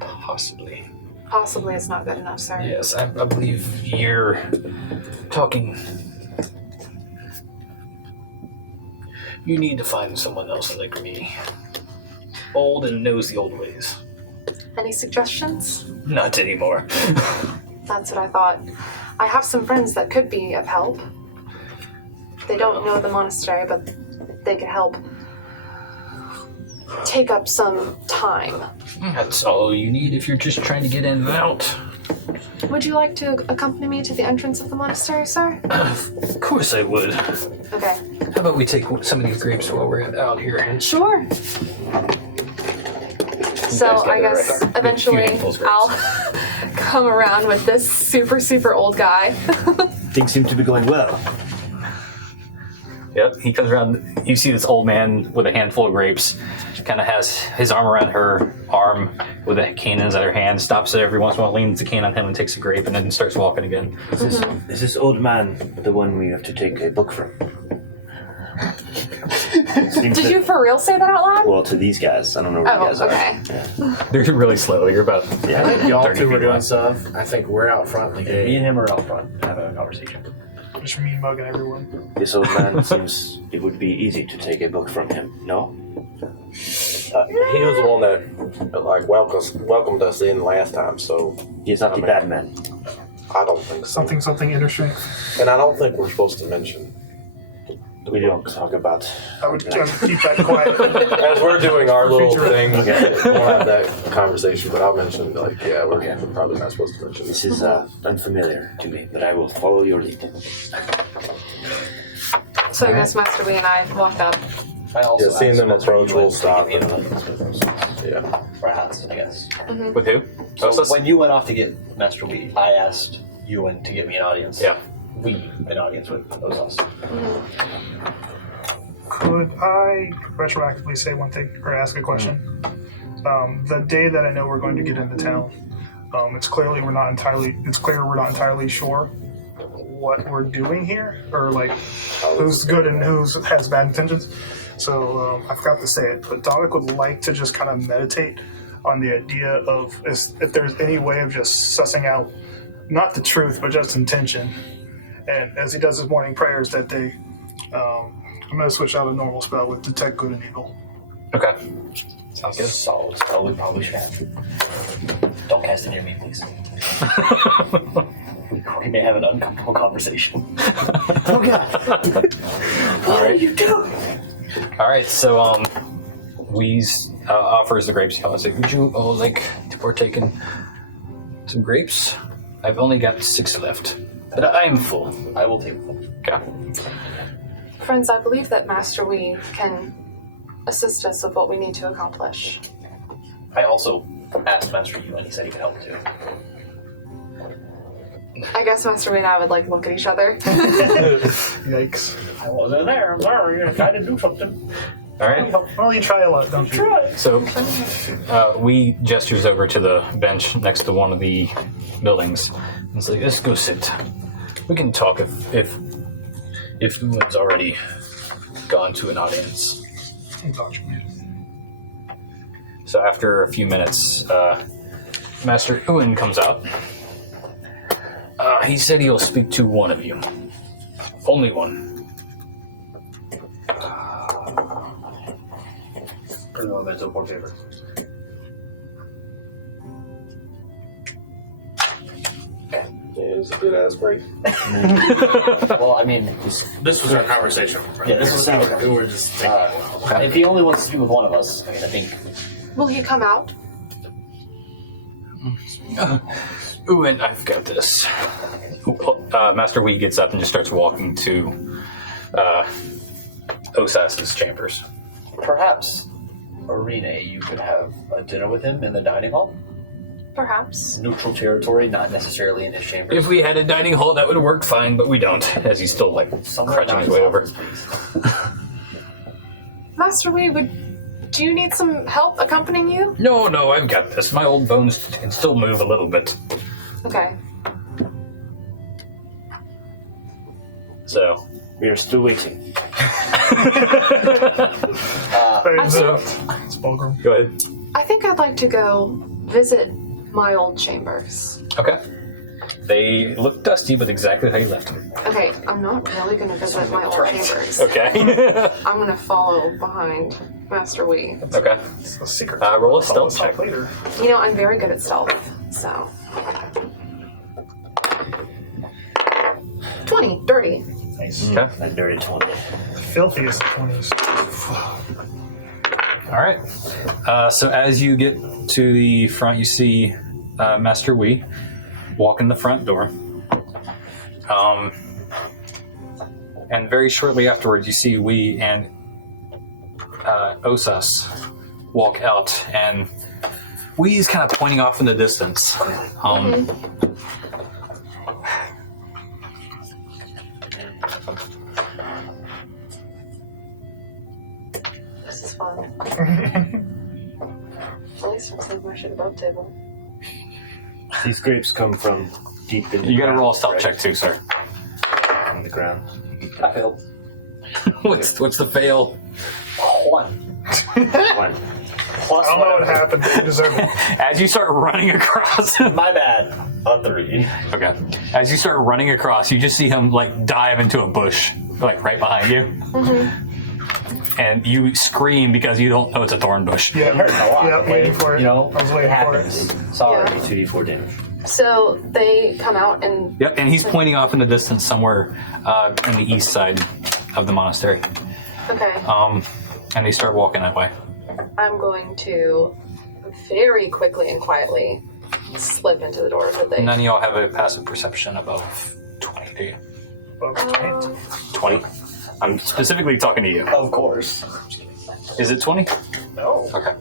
Possibly. Possibly is not good enough, sir. Yes, I believe you're talking. You need to find someone else like me. Old and knows the old ways. Any suggestions? Not anymore. That's what I thought. I have some friends that could be of help. They don't know the monastery, but they could help take up some time. That's all you need if you're just trying to get in and out. Would you like to accompany me to the entrance of the monastery, sir? Of course I would. Okay. How about we take some of these grapes while we're out here? Sure. So guys got I it guess right. eventually Few handfuls of grapes. I'll come around with this super, super old guy. Things seem to be going well. Yep, he comes around. You see this old man with a handful of grapes, kind of has his arm around her arm with a cane in his other hand, stops it every once in a while, leans the cane on him and takes a grape, and then starts walking again. Is this old man the one we have to take a book from? Seems Did that- you for real say that out loud? Well, to these guys. I don't know where you Oh, guys are. okay. They're really slow. You're about Yeah. Y'all 30 two were feet doing away. stuff. I think we're out front in the Me gate. and him are out front having a conversation. Just me mugging everyone. This old man seems it would be easy to take a book from him. No? He was the one that welcomed us in last time, so He is not the bad man. I don't think so. Something inner strength. And I don't think we're supposed to mention. We don't talk about. I would keep that quiet. As we're doing our little Future. thing, Okay. we'll have that conversation. But I'll mention, we're Okay. probably not supposed to mention This this. is unfamiliar to me, but I will follow your lead. So I guess Master Wee and I walked up. I also Yeah, seeing asked them Master approach, Ewan we'll to stop give me an and- audience with us. Yeah. Perhaps, I guess. With who? So Osas? when you went off to get Master Wee, I asked Ewan to get me an audience. Yeah. an audience with those us. Could I retroactively say one thing or ask a question? The day that I know we're going to get into town, it's clear we're not entirely sure what we're doing here, or like who's good and who has bad intentions. So I forgot to say it, but Dominic would like to just kind of meditate on the idea of if there's any way of just sussing out not the truth but just intention. And as he does his morning prayers that day, I'm going to switch out a normal spell with Detect Good and Evil. Okay. Sounds good. Solid spell we probably should have. Don't cast it near me, please. We may have an uncomfortable conversation. Oh god. What are you doing? All right, so Wheeze offers the grapes. I was like, would you like to partake in some grapes? I've only got 6 left, but I am full. I will take them. Okay. Friends, I believe that Master Wee can assist us with what we need to accomplish. I also asked Master Yu and he said he could help too. I guess Master Wee and I would like look at each other. Yikes. I wasn't there, I'm sorry. I tried to do something. All right. Well, you try a lot, don't you? So we gestures over to the bench next to one of the buildings and say, "Let's go sit. We can talk if Uwen's already gone to an audience." So after a few minutes, Master Uwen comes out. He said he'll speak to one of you. Only one. Pretty well, that's a poor favor. It's a good ass break. Well, I mean, This was our conversation. Right? yeah, this was We were just thinking. if he only wants to speak with one of us, I mean, I think Will he come out? Uwen, I've got this. Master Wee gets up and just starts walking to Osas's chambers. perhaps, Arine, you could have a dinner with him in the dining hall. Perhaps. Neutral territory, not necessarily in his chambers. If we had a dining hall, that would work fine, but we don't, as he's still, Somewhere crutching down his way over. office, please. Master Wee, do you need some help accompanying you? No, I've got this. My old bones can still move a little bit. Okay. So, We are still waiting. It's Fulgrim. go ahead. I think I'd like to go visit my old chambers. Okay. They look dusty, but exactly how you left them. Okay, I'm not really going to visit my old chambers. Okay. I'm going to follow behind Master Wee. Okay. It's a secret. Roll a Tell stealth us check. later. You know, I'm very good at stealth, so. 20, dirty. Nice. Okay. A dirty 20. Filthiest 20s. All right. So as you get to the front, you see Master Wee walk in the front door. And very shortly afterwards, you see Wee and Osas walk out, and Wee's kind of pointing off in the distance. This is fun. At least I'm saving my shit above table. These grapes come from deep in the You got to ground, roll a stealth right? check too, sir. On the ground. I failed. what's the fail? 1. 1. Plus I don't know what whatever. happened, but you deserve it. As you start running across. My bad. A 3. Okay. As you start running across, you just see him dive into a bush, right behind you. Mm-hmm. And you scream because you don't know it's a thorn bush. Yeah, Hurt a lot. yeah, waiting for it. You know, I was waiting it for it. happens. Sorry. Yeah. 2d4 damage. So they come out and. Yep, and he's pointing off in the distance somewhere in the east side of the monastery. Okay. And they start walking that way. I'm going to very quickly and quietly slip into the door that they. None of y'all have a passive perception above 20, do you? Well, 20. I'm specifically talking to you. Of course. Is it 20? no. Okay.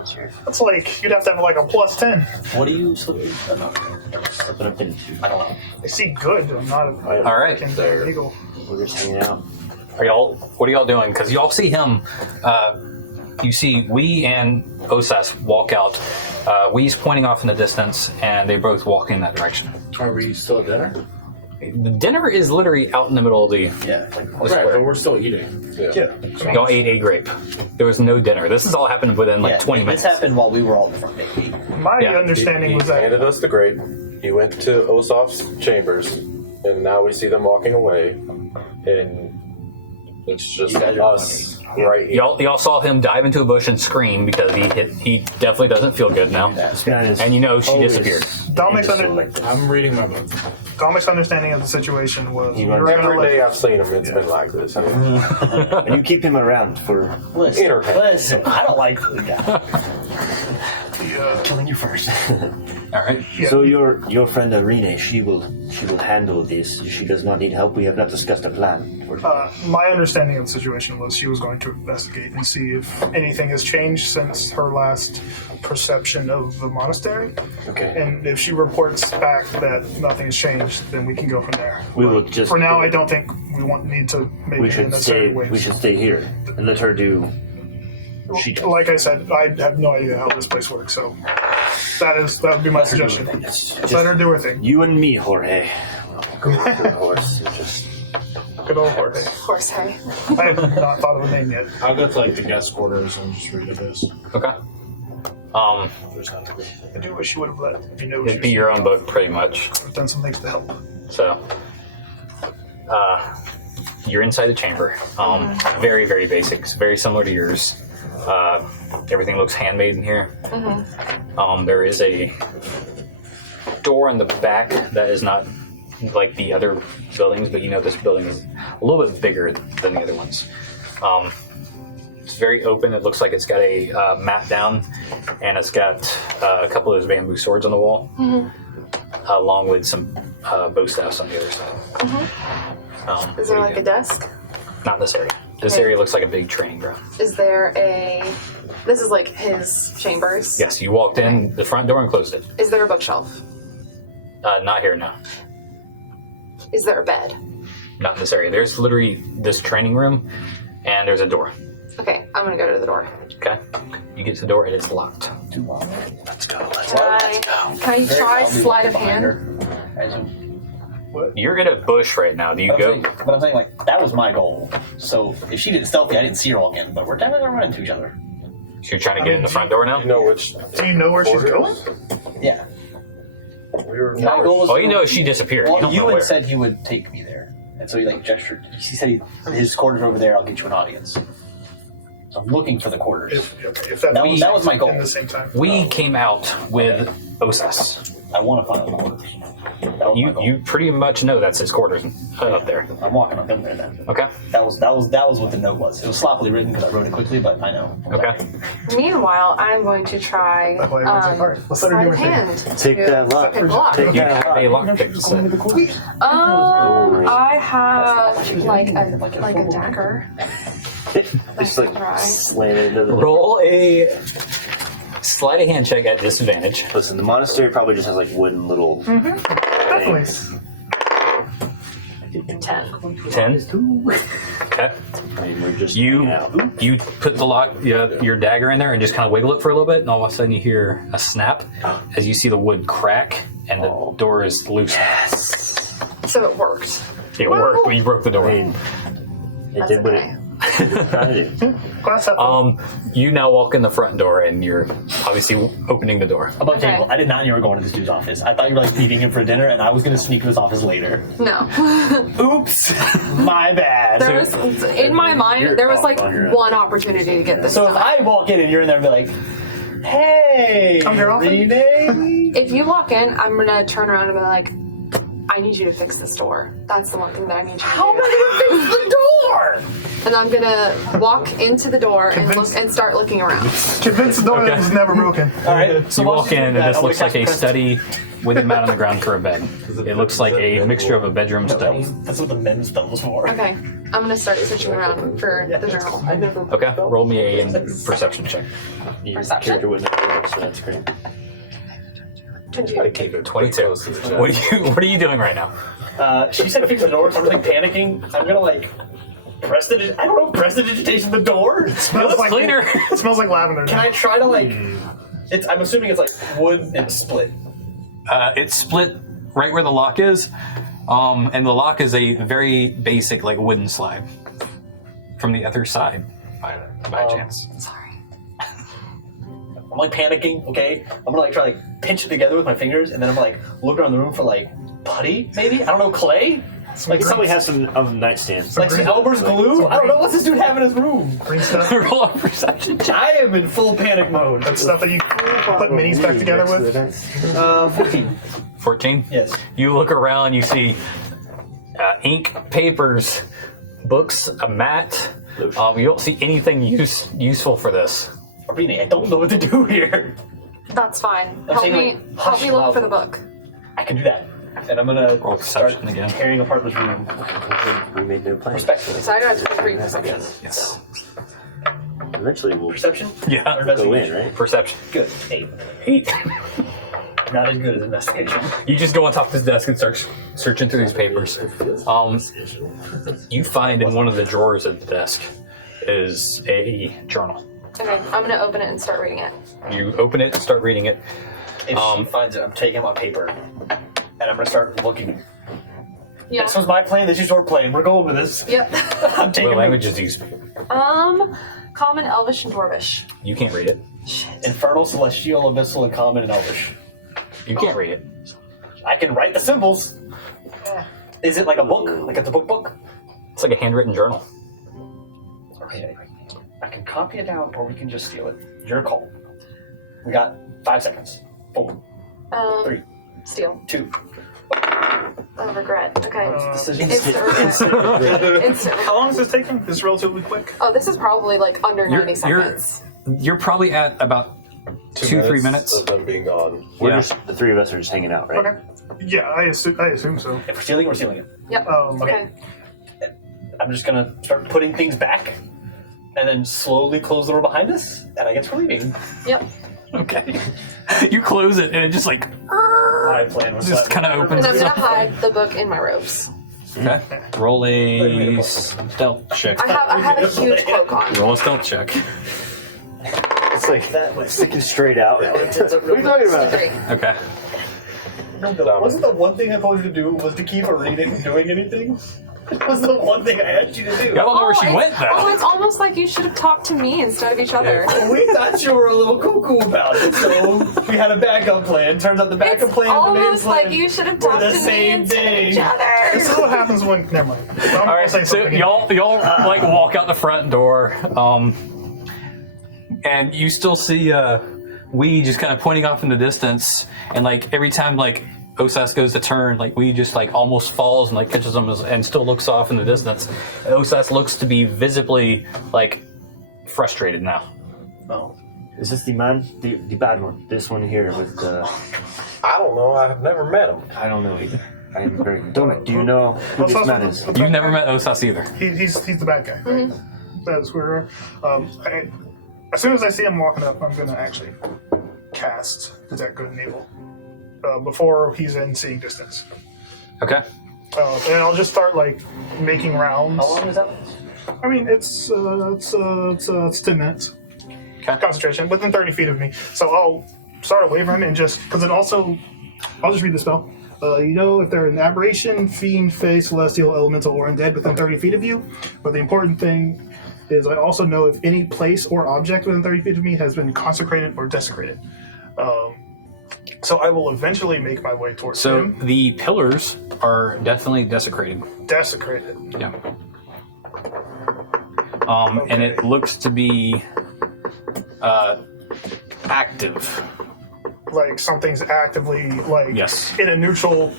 What's your? That's like you'd have to have like a +10. What do you sleep? That's what I've been to. I don't know. I see good. I'm not. All right. Freaking eagle. We're just hanging out. What are y'all doing? Because y'all see him. You see Wee and Osas walk out. Wee's pointing off in the distance, and they both walk in that direction. Are we still at dinner? The dinner is literally out in the middle of the Yeah. Right, but we're still eating. Yeah. Y'all ate a grape. There was no dinner. This has all happened within like 20 minutes. This happened while we were all in the front gate. My Yeah. understanding He was that handed us the grape. He went to Osof's chambers, and now we see them walking away, and it's just You guys are us right here. Y'all saw him dive into a bush and scream because he definitely doesn't feel good now. This guy is And you know she always disappeared. Dominic's, I'm reading my book. Dominic's understanding of the situation was He we were runs gonna Every day let, I've seen him, it's been like this. I mean, and you keep him around for. Listen, I don't like the guy. the, Killing you first. All right. So your friend Arine, she will handle this. She does not need help. We have not discussed a plan. my understanding of the situation was she was going to investigate and see if anything has changed since her last perception of the monastery. Okay. And if she reports back that nothing has changed, then we can go from there. We will just. For now, I don't think we need to make We any should necessary stay. waves. We should stay here and let her do. She does. Like I said, I have no idea how this place works, so that would be my suggestion. Let her do her thing. You and me, Jorge. Go to the horse. And just. Good old Jorge. Horse hay. I have not thought of a name yet. I'll go to like the guest quarters and just read this. Okay. I do wish you would have let me know. It'd be your own book, pretty much. I've done some things to help. So, you're inside the chamber. Very, very basic. It's very similar to yours. Everything looks handmade in here. There is a door in the back that is not like the other buildings, but you know this building is a little bit bigger than the other ones. It's very open. It looks like it's got a mat down, and it's got a couple of those bamboo swords on the wall, along with some bow staffs on the other side. Is there like a desk? Not in this area. This area looks like a big training ground. Is there a... This is like his chambers? Yes, you walked in the front door and closed it. Is there a bookshelf? Not here, no. Is there a bed? Not in this area. There's literally this training room, and there's a door. Okay, I'm gonna go to the door. Okay? You get to the door, it is locked. Let's go. Let's Can I try sleight of hand? You're in a bush right now. Do you go? But I'm saying, like, that was my goal. So if she did it stealthy, I didn't see her walk in, but we're definitely gonna run into each other. So you're trying to get in the front door now? you know which. Do you know where she's going? Yeah. We were My goal was. All you know is she disappeared. You Well, don't know Ewan where. said he would take me there, and so he like gestured. He said his quarters are over there. I'll get you an audience. So I'm looking for the quarters. If that, That was my goal. In the same time. We came out with Osas. I want to find the quarters. That was my goal. You pretty much know that's his quarters up there. I'm walking up in there then. Okay? That was what the note was. It was sloppily written because I wrote it quickly, but I know. Okay. Meanwhile, I'm going to try That way everyone's like, all right, let's let her sleight do of her thing. hand. Take to that lock. pick the lock. Take You that have a lockpick set. I have like a dagger. Just like slam it into the. Roll a sleight of hand check at disadvantage. Listen, the monastery probably just has like wooden little. Definitely. 10. 10. Okay. I mean, we're just You hanging out. you put the lock your dagger in there and just kind of wiggle it for a little bit, and all of a sudden you hear a snap as you see the wood crack and the door is loose. So it worked. It worked, but you broke the door. I mean, it That's did what okay. it tried to do. Glass half full. You now walk in the front door and you're obviously opening the door. Above Okay. table. I did not know you were going to this dude's office. I thought you were like meeting him for dinner, and I was going to sneak to his office later. No. Oops, my bad. There was, in my mind, there was like one opportunity to get this So if done. I walk in and you're in there and be like, "Hey, Come here often?" Renee." If you walk in, I'm gonna turn around and be like, I need you to fix this door. That's the one thing that I need you to How am do. I going to fix the door? And I'm gonna walk into the door and look Convince- and start looking around. Convince the door that was never broken. All right. So You while walk she's in doing and that, this I'm looks gonna like a cast study with a mat on the ground for a bed. It looks like a mixture of a bedroom Press- study. That's what the men's spell was for. Okay. I'm gonna start searching around for the journal. I never. Okay, roll me a perception check. Your Perception? character wouldn't have so that's great. Try to keep it 22. close to the chest. What are you doing right now? She said fix the door, so I'm like panicking. I'm gonna like press the. I don't know. Press the digitation the door. It smells like cleaner. It smells like lavender. Can now. I try to like? It's. I'm assuming it's like wood and split. It's split right where the lock is, and the lock is a very basic like wooden slide from the other side, by chance. Sorry. I'm like panicking. Okay, I'm gonna like try to like pinch it together with my fingers, and then I'm like look around the room for like putty, maybe. I don't know, clay. Like probably has some of nightstands. Like some Elmer's glue. I don't know what's this dude have in his room. Green stuff. Roll a perception check. I am in full panic mode. That stuff that you put minis back together with. 14. 14? Yes. You look around, you see ink, papers, books, a mat. You don't see anything useful for this. Arine, I don't know what to do here. That's fine. I'm Help saying, me. like, Help hush me look loud. for the book. I can do that. And I'm gonna Roll start perception again. tearing apart this room. We made no plan. Respectfully. So I got 23 perception. Yes. Eventually we'll Perception? Yeah. Or go investigation? in, right? Perception. Good. 8. 8. Not as good as investigation. You just go on top of his desk and start searching through these papers. You find in one of the drawers at the desk is a journal. Okay, I'm gonna open it and start reading it. You open it and start reading it. If she finds it, I'm taking my paper. And I'm gonna start looking. Yeah. This was my plan, this is your plan. We're going with this. Yep. I'm taking What my language is used? Common, Elvish, and Dwarvish. You can't read it. Infernal, Celestial, Abyssal, and Common, and Elvish. You can't read it. I can write the symbols. Is it like a book? Like it's a book? It's like a handwritten journal. Okay. I can copy it down, or we can just steal it. Your call. We got 5 seconds. 4, 3, Steal. 2. Oh, regret. Okay. Decision. Instant regret. Instant. How long is this taking? This is relatively quick. Oh, this is probably like under 90 seconds. You're probably at about 2-3 minutes. of them being gone. We're Yeah. just the three of us are just hanging out, right? Okay. Yeah, I assume so. If we're stealing, we're stealing it. Yep. Okay. I'm just gonna start putting things back, and then slowly close the door behind us, and I guess we're leaving. Yep. Okay. You close it and it just like My plan was just kind of opens And I'm gonna itself. hide the book in my robes. Okay. Roll a stealth check. I have a huge cloak on. Roll a stealth check. It's like sticking straight out. What are you talking about? 23. Okay. Wasn't the one thing I told you to do was to keep Arine from doing anything? That was the one thing I asked you to do. I don't know where she it's- went though. Oh, it's almost like you should have talked to me instead of each other. We thought you were a little cuckoo about it, so we had a backup plan. Turns out the backup It's plan and the main almost plan like you should have were talked the to me same instead of thing. each other. This is what happens when. Never mind. All right, so y'all like walk out the front door, and you still see Wee just kind of pointing off in the distance, and like every time like Osas goes to turn, like Wee just like almost falls and like catches him and still looks off in the distance. And Osas looks to be visibly like frustrated now. Oh. Is this the man? The bad one? This one here with the... I don't know. I've never met him. I don't know either. I am very... Dominic, do you know who this man is? You've never met Osas either. He's the bad guy. Right? That's where. As soon as I see him walking up, I'm gonna actually cast Detect Good and Evil before he's in seeing distance. Okay. And I'll just start like making rounds. How long is that? I mean, it's 10 minutes. Okay. Concentration within 30 feet of me. So I'll start away from him and just because it also, I'll just read the spell. You know if they're an aberration, fiend, fey, celestial, elemental, or undead within 30 feet of you. But the important thing is I also know if any place or object within 30 feet of me has been consecrated or desecrated. So I will eventually make my way towards So him. the pillars are definitely desecrated. Desecrated. Yeah. And it looks to be active. Like something's actively like Yes. in a neutral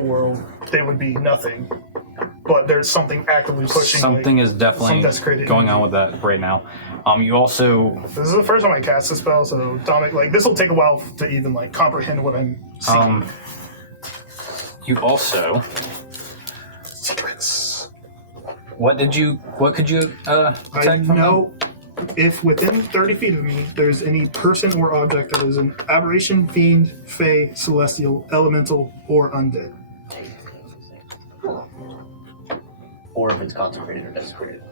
world they would be nothing. But there's something actively pushing. Something like, is some definitely desecrated going on energy. with that right now. You also This is the first time I cast this spell, so Dominic, like this will take a while to even like comprehend what I'm seeing. you also Secrets. What could you I detect from them? know if within 30 feet of me there's any person or object that is an aberration, fiend, fey, celestial, elemental, or undead. Or if it's consecrated or desecrated.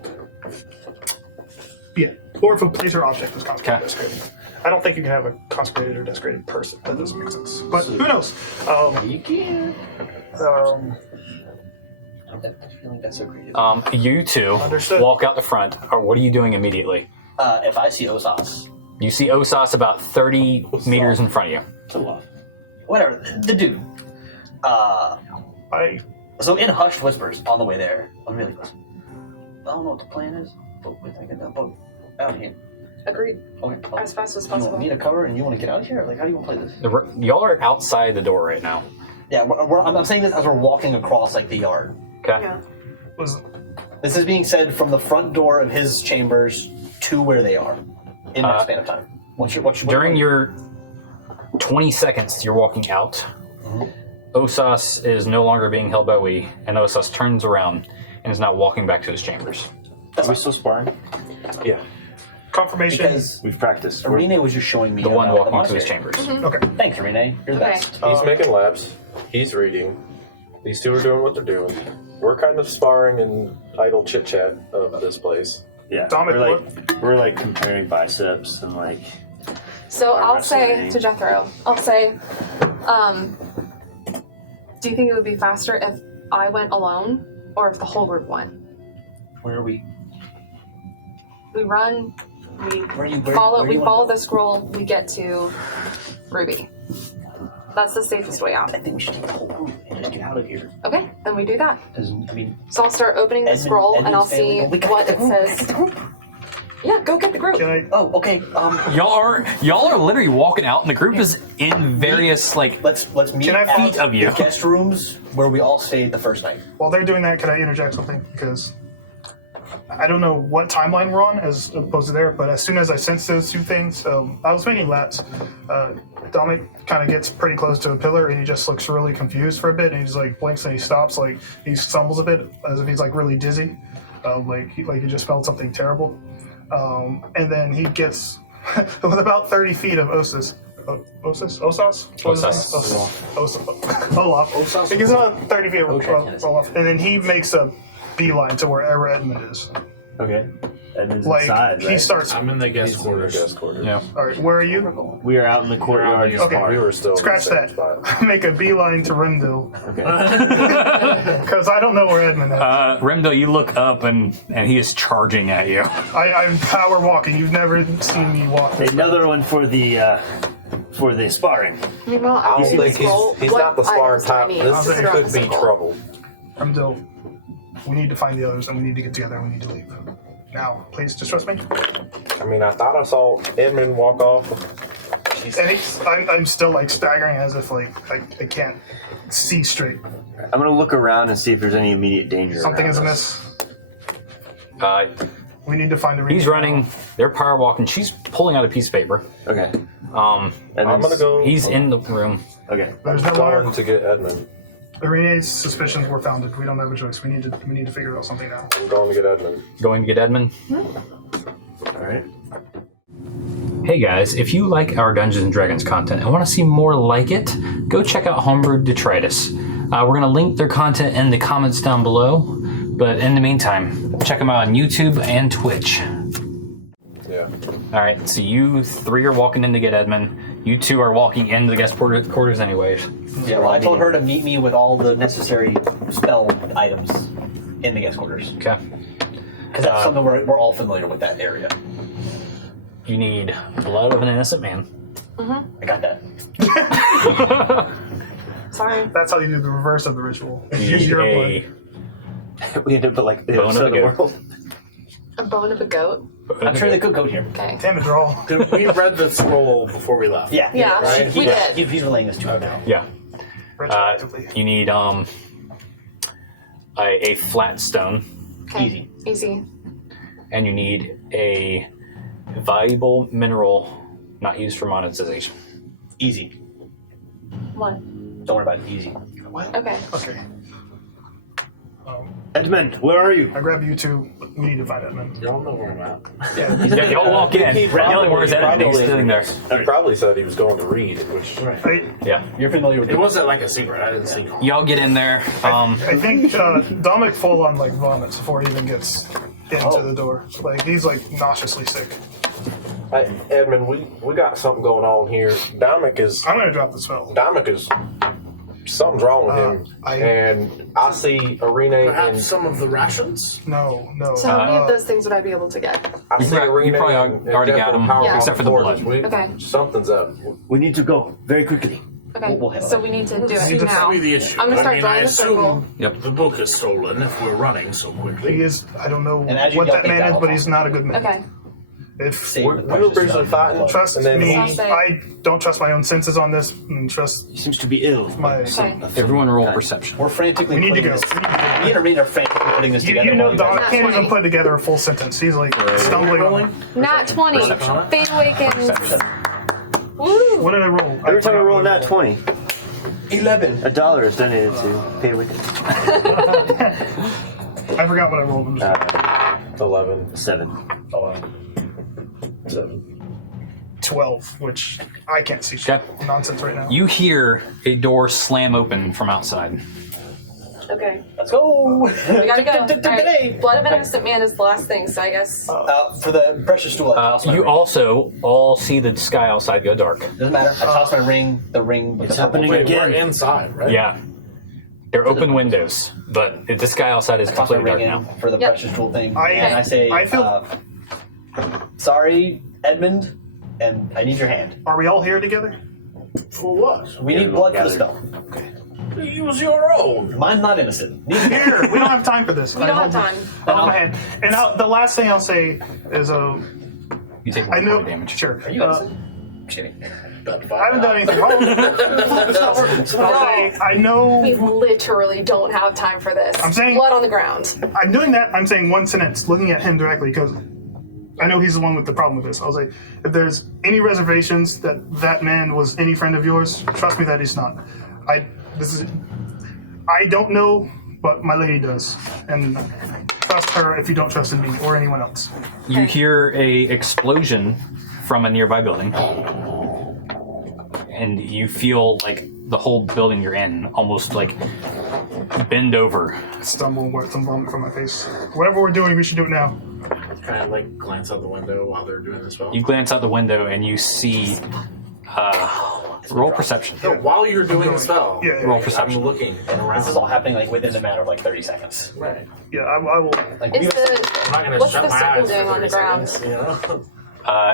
Yeah, or if a place or object is consecrated or Okay. desecrated. I don't think you can have a consecrated or desecrated person. That doesn't make sense. But who knows? You can. I'm definitely feeling desecrated. You two Understood. walk out the front. Or what are you doing immediately? If I see Osas, You see Osas about 30 meters in front of you. whatever, the dude. So in hushed whispers on the way there, I'm really close. I don't know what the plan is, but we're thinking that boat out here. Agreed. Okay. As fast as You possible. need a cover and you want to get out of here? Like, how do you want to play this? Y'all are outside the door right now. Yeah, I'm saying this as we're walking across, like, the yard. Okay. Yeah. Was This is being said from the front door of his chambers to where they are in that span of time. During your 20 seconds you're walking out, Osas is no longer being held by we, and Osas turns around and is now walking back to his chambers. Are we still sparring? Yeah. confirmation. Because We've practiced. Arine was just showing me The one about the walking to his monastery. chambers. Okay. Thanks, Arine. You're the Okay. best. He's making laps. He's reading. These two are doing what they're doing. We're kind of sparring and idle chit chat of this place. Yeah, Dominic, we're like comparing biceps and like. So Arm I'll say wrestling. to Jethro, I'll say, do you think it would be faster if I went alone or if the whole group went? Where are we? We run, we Where are you? follow where do you wanna follow go? the scroll, we get to Ruby. That's the safest way out. I think we should take the whole group and just get out of here. Okay, then we do that. Because, I mean, So I'll start opening the Edmund- scroll and I'll Edmund's family- see oh, we got what the it group, says. we got the group. Yeah, go get the group. Can I? Oh, okay. Y'all are literally walking out, and the group is in various like. Let's meet Can I at feet of you? the guest rooms where we all stayed the first night. While they're doing that, can I interject something? Because I don't know what timeline we're on as opposed to there, but as soon as I sense those two things, I was making laps. Dominic kind of gets pretty close to a pillar and he just looks really confused for a bit, and he's like blinks and he stops, like he stumbles a bit as if he's like really dizzy, like he just felt something terrible, and then he gets with about 30 feet of Osas. Olaf. He gets about 30 feet of Olaf, and then he makes a beeline to wherever Edmund is. Okay. Edmund's Like inside, he right? starts. I'm in the guest quarters. Guest quarters. Yeah. All right, where are you? We are out in the courtyard. Okay. Okay. We were still Scratch in the same that. spot. Make a beeline to Rimdil Okay. because I don't know where Edmund is. Rimdo, you look up and he is charging at you. I'm power walking. You've never seen me walk. This Another one for the sparring. Meanwhile, I I'll don't see the think scroll. he's What not the sparring items do I type. need This to throw out could the be scroll? trouble. Rimdil, we need to find the others and we need to get together and we need to leave. Now, please, just trust me. I mean, I thought I saw Edmund walk off. And I'm still like staggering as if like I can't see straight. I'm gonna look around and see if there's any immediate danger. Something around is us. amiss. We need to find a reason. He's running. They're power walking. She's pulling out a piece of paper. Okay. Um, I'm gonna go. he's in the room. Okay. There's no going longer. to get Edmund. Arine's suspicions were founded. We don't have a choice. We need to figure out something now. I'm going to get Edmund. Going to get Edmund. All right. Hey guys, if you like our Dungeons and Dragons content and want to see more like it, go check out Homebrew Detritus. We're going to link their content in the comments down below. But in the meantime, check them out on YouTube and Twitch. Yeah. All right, so you three are walking in to get Edmund. You two are walking into the guest quarters anyways. Yeah, well, I told her to meet me with all the necessary spell items in the guest quarters. Okay. Because that's something we're all familiar with that area. You need blood of an innocent man. I got that. Sorry. That's how you do the reverse of the ritual. You Use need your a blood. We end up at like the Bone other side of of the the goat. world. A bone of a goat. I'm sure they could go here. Okay. Damn it, draw. We read the scroll before we left. Yeah. Yeah, right? we did. He's relaying this to me now. Yeah. Retroactively. You need a flat stone, Okay. Easy. and you need a valuable mineral not used for monetization. Easy. One. Don't worry about it. Easy. What? Okay. Okay. Edmund, where are you? I grab you two. We need to find Edmund. Y'all know where I'm at. Yeah, y'all walk in. Yelling, where's Edmund? He's sitting there. He probably said he was going to read, which Yeah. You're familiar with It wasn't like a secret. I didn't see. Y'all get in there. I think Dominic full on like vomits before he even gets into the door. Like he's like nauseously sick. Hey, Edmund, we got something going on here. I'm gonna drop the spell. Something's wrong with him. And I see Arine Perhaps and some of the rations. No. So how many of those things would I be able to get? I see Arine you probably and already got them, Power except for the Forces. blood. Okay. Something's up. We need to go very quickly. Okay. We'll handle So it. we need to do need it to now. That'll be the issue. I'm gonna start I drawing the circle. assume Yep. the book is stolen if we're running so quickly. He is. I don't know And as you what that don't man think is, that'll but he's not a good man. Okay. If Save We the were precious briefly stuff. fighting. trust And then me, I'll say- I don't trust my own senses on this, and trust He seems to be ill. my. Okay. Everyone roll perception. We're frantically We need to putting go. this. Me and Arine are frantically putting this together. You know, while Don guys- can't even 20. put together a full sentence. He's like stumbling. Rolling? Nat 20. Perception. Fate Awakens. Woo! What did I roll? Every time I forgot roll what nat 20, 11. $1 is donated to pay with I forgot what I rolled. I'm just 11. 7. 12, which I can't see Okay. nonsense right now. You hear a door slam open from outside. Okay. Let's go. We gotta go. Alright. Blood of an innocent man is the last thing, so I guess. For the precious stool, I toss my You ring. also all see the sky outside go dark. Doesn't matter. I toss my ring. The ring. With It's the purple happening ring. again. We're inside, right? Yeah. They're open windows, but the sky outside is I toss my completely ring dark in now. for the Yep. precious jewel thing, I- and I say, I feel- "Sorry, Edmund, and I need your hand. Are we all here together? For what? We need blood for the spell. Use your own. Mine's not innocent. Need Here, we don't have time for this. We don't have time. I hold my hand. And the last thing I'll say is, You take I one know. point of damage. Sure. Are you innocent? I'm kidding. I haven't done anything wrong. I'll say, I know. We literally don't have time for this. I'm saying- blood on the ground. I'm doing that. I'm saying one sentence, looking at him directly, because I know he's the one with the problem with this. I'll say, if there's any reservations that man was any friend of yours, trust me that he's not. I don't know, but my lady does, and trust her if you don't trust in me or anyone else. You hear a explosion from a nearby building, and you feel like the whole building you're in almost like bend over. Stumble and wipe some vomit from my face. Whatever we're doing, we should do it now. Kind of like glance out the window while they're doing this spell. You glance out the window and you see. Roll perception. No, while you're doing the spell, Yeah, Roll yeah, perception. I'm looking around. This is all happening like within a matter of like 30 seconds. Right. yeah. I will. Like Is we I'm not gonna what's shut the my circle eyes doing for on the 30 ground? seconds, you know?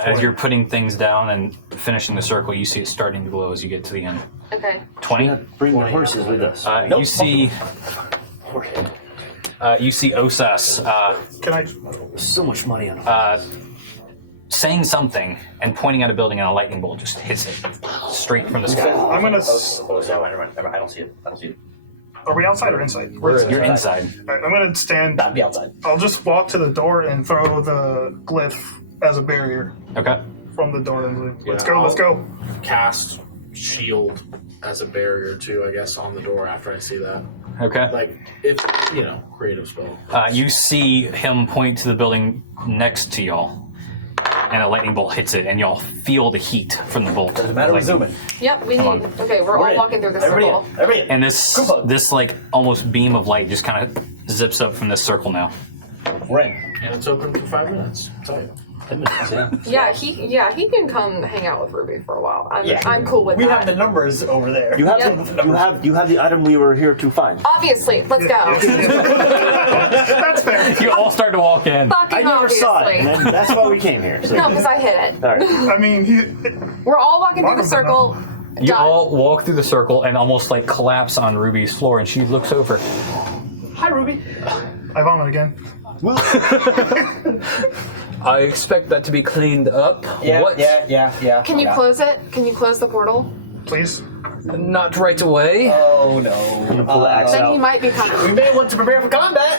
As you're putting things down and finishing the circle, you see it starting to glow as you get to the end. Okay. 20. Bring the horses with us. You see. You see Osas Can I? So much money on saying something and pointing at a building, and a lightning bolt just hits it straight from the sky. I'm gonna. I don't see it. I don't see it. Are we outside or inside? You're inside. All right, I'm gonna stand. That'd be outside. I'll just walk to the door and throw the glyph as a barrier Okay. from the door. And let's Yeah, go. Let's go. Cast shield as a barrier too, I guess, on the door after I see that. Okay. Like, it's, creative spell. You see him point to the building next to y'all, and a lightning bolt hits it, and y'all feel the heat from the bolt. Doesn't matter. We're Lightning. zooming. Yep, we Come need. on. Okay, we're all in. walking through the Everybody circle. in. Everybody in. And this like almost beam of light just kind of zips up from this circle now. We're in. And it's open for 5 minutes. I'll tell you. Yeah, he can come hang out with Ruby for a while. I'm cool with We that. have the numbers over there. You have Yep. you have the item we were here to find. Obviously, let's go. That's fair. You all start to walk in. Fucking I never obviously. saw it, and that's why we came here. So. No, because I hit it. All right. I mean, We're all walking through the Welcome, circle. You Done. all walk through the circle and almost like collapse on Ruby's floor, and she looks over. Hi, Ruby. I vomit again. I expect that to be cleaned up. Yeah, What? yeah. Can you close it? Can you close the portal? Please. Not right away. Oh no. Pull the axe Then out. he might be coming. We may want to prepare for combat.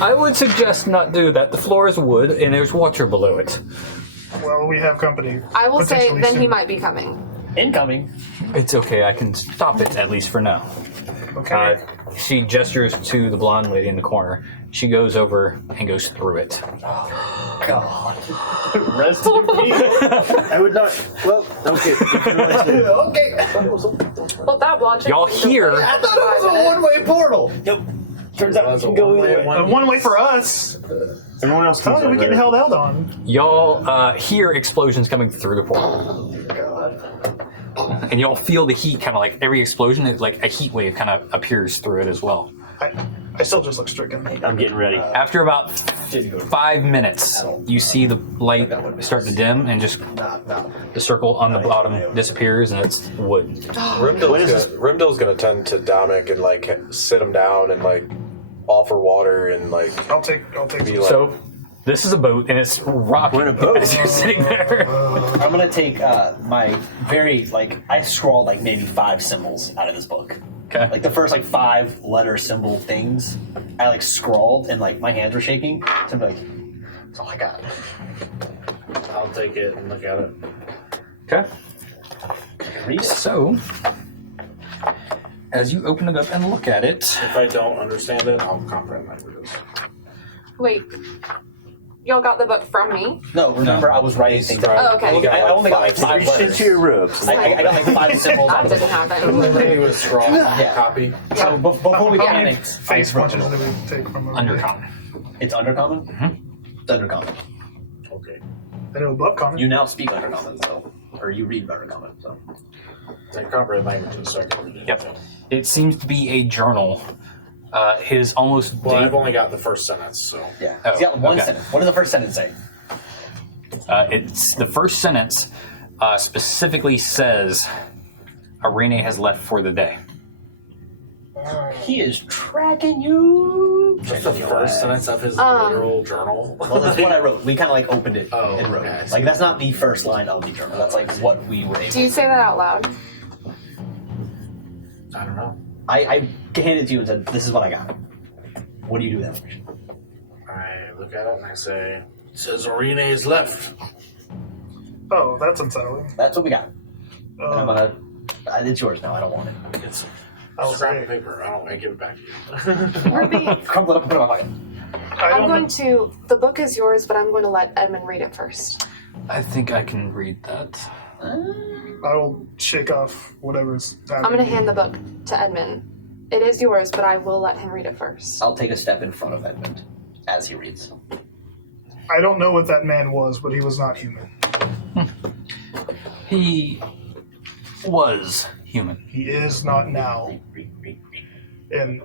I would suggest not do that. The floor is wood, and there's water below it. Well, we have company. I will say Potentially then he soon. might be coming. Incoming. It's okay. I can stop it at least for now. Okay. She gestures to the blonde lady in the corner. She goes over and goes through it. God. Rest in peace. I would not. Well, okay. Okay. Well, that watch. Y'all hear? I thought it was a one-way portal. Nope. Turns out you can go either way. One way for us. Everyone else How can are we getting held out on? Y'all hear explosions coming through the portal. And y'all feel the heat kind of like every explosion, like a heat wave kind of appears through it as well. I still just look stricken. I'm getting ready. After about 5 minutes, you see the light start to dim and just the circle on the bottom disappears and it's wood. Rimdale's gonna tend to Dominic and like sit him down and like offer water and like I'll take. be like, So this is a boat and it's rocking We're in a boat. as you're sitting there. I'm gonna take my very I scrawled like maybe 5 symbols out of this book. Okay. Like the first 5 letter symbol things, I scrawled and my hands were shaking. So I'm like, that's all I got. I'll take it and look at it. Okay. Read it. So as you open it up and look at it, If I don't understand it, I'll comprehend languages. Wait. Y'all got the book from me? No, remember I was writing things down. Oh, okay. I only got 5 Reach letters. into your robes. I got 5 symbols. That didn't happen. Maybe with straw copy. So before we How many panicked, face I wrote punches it. do we take from over undercommon. It's undercommon? It's undercommon. Okay. I know above common. You now speak undercommon, so. Or you read undercommon, so. I comprehend languages, so I can read it. Yep. It seems to be a journal. His almost Well, date- I've only got the first sentence, so. Yeah. Oh, He's got one okay. sentence. What does the first sentence say? It's the first sentence specifically says Arine has left for the day. He is tracking you. That's the first sentence of his Um, literal journal. Well, that's what I wrote. We kind of opened it Oh, and wrote okay. it. That's not the first line of the journal. That's what we were able Do you say that out loud? I don't know. I handed it to you and said, this is what I got. What do you do with that information? I look at it and I say, it says Arine is left. Oh, that's unsettling. That's what we got. And I'm Oh, gonna. It's yours now. I don't want it. It's I'll scrap say- of paper. I give it back to you. Ruby, Crumple it up and put it in my pocket. I I'm don't going know. to. The book is yours, but I'm going to let Edmund read it first. I think I can read that. I will shake off whatever's happening. I'm going to hand the book to Edmund. It is yours, but I will let him read it first. I'll take a step in front of Edmund as he reads. I don't know what that man was, but he was not human. He was human. He is not now. And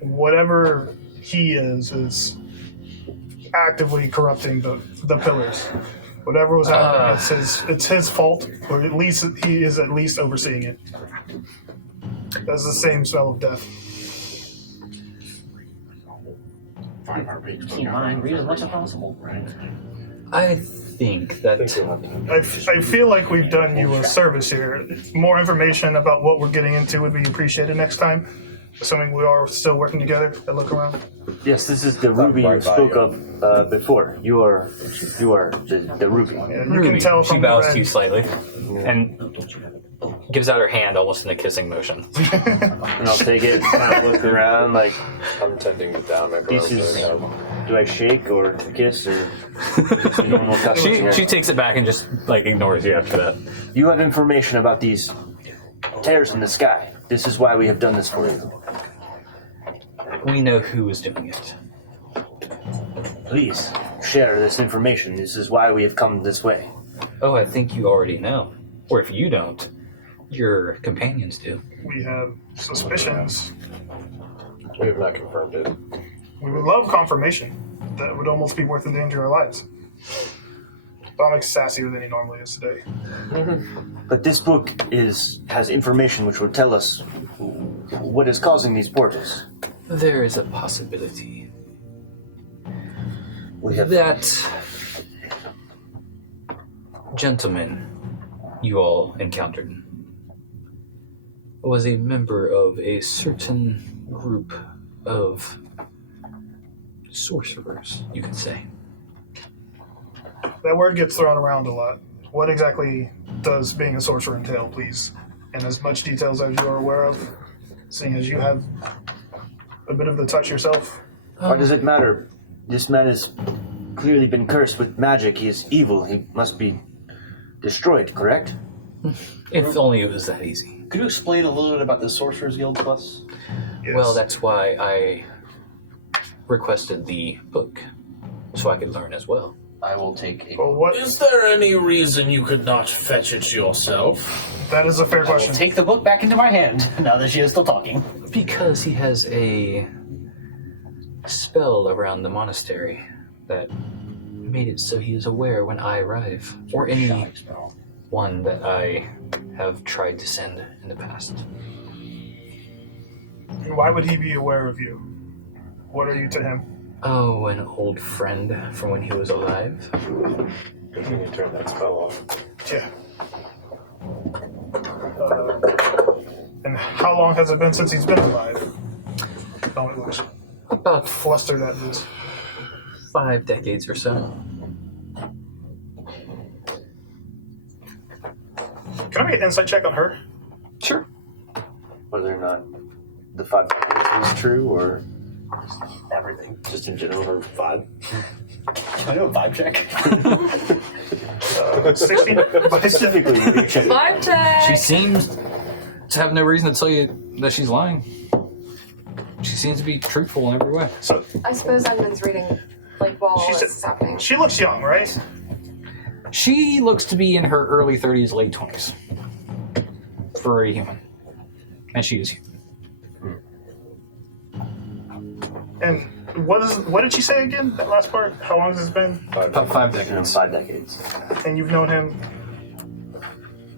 whatever he is actively corrupting the pillars. Whatever was happening, it's his fault, or at least he is at least overseeing it. That's the same smell of death. 500 pages. Keep in mind, read as much as possible. Right. I think that I feel like we've done you a service here. More information about what we're getting into would be appreciated next time, assuming we are still working together. I look around. Yes, this is the ruby you spoke of before. You are the ruby. And you Ruby, can tell she from the bows red. to you slightly and gives out her hand almost in a kissing motion. And I'll take it, kind of look around, like, I'm tending to down my bro. pieces. Do I shake or kiss or just a normal custom? She takes it back and just ignores you after that. You have information about these tears in the sky. This is why we have done this for you. We know who is doing it. Please share this information. This is why we have come this way. Oh, I think you already know. Or if you don't, your companions do. We have suspicions. We have not confirmed it. We would love confirmation. That would almost be worth the danger of our lives. Dominic's sassier than he normally is today. But this book has information which will tell us what is causing these portals. There is a possibility We have that gentleman you all encountered was a member of a certain group of sorcerers, you could say. That word gets thrown around a lot. What exactly does being a sorcerer entail, please? In as much details as you are aware of. seeing as you have a bit of the touch yourself. Why does it matter? This man has clearly been cursed with magic. He is evil. He must be destroyed, correct? If only it was that easy. Could you explain a little bit about the Sorcerer's Guild to us? Yes. Well, that's why I requested the book, so I could learn as well. I will take a. Well, what? Is there any reason you could not fetch it yourself? That is a fair I will question. take the book back into my hand now that she is still talking. Because he has a spell around the monastery that made it so he is aware when I arrive, or any one that I have tried to send in the past. Why would he be aware of you? What are you to him? Oh, an old friend from when he was alive. Because you need to turn that spell off. Yeah. And how long has it been since he's been alive? Oh, it looks About flustered at this. 5 decades or so. Can I make an insight check on her? Sure. Whether or not the 5 decades is true, or Everything. just in general, her 5. Can I do a vibe check? 16? Specifically, what are you checking? Vibe check! She seems to have no reason to tell you that she's lying. She seems to be truthful in every way. So I suppose Edmund's reading, like, while all She's this is happening. she looks young, right? She looks to be in her early 30s, late 20s. For a human. And she is human. And what did she say again? That last part? How long has it been? About 5 decades. 5 decades. And you've known him?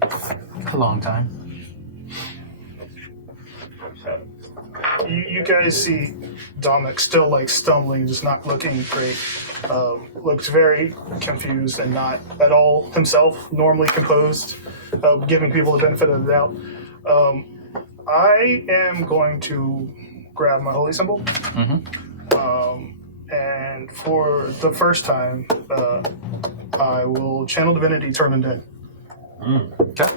A long time. You guys see Dominic still like stumbling, just not looking great. Looks very confused and not at all himself, normally composed, giving people the benefit of the doubt. I am going to grab my holy symbol. And for the first time, I will channel divinity, turn undead. Okay.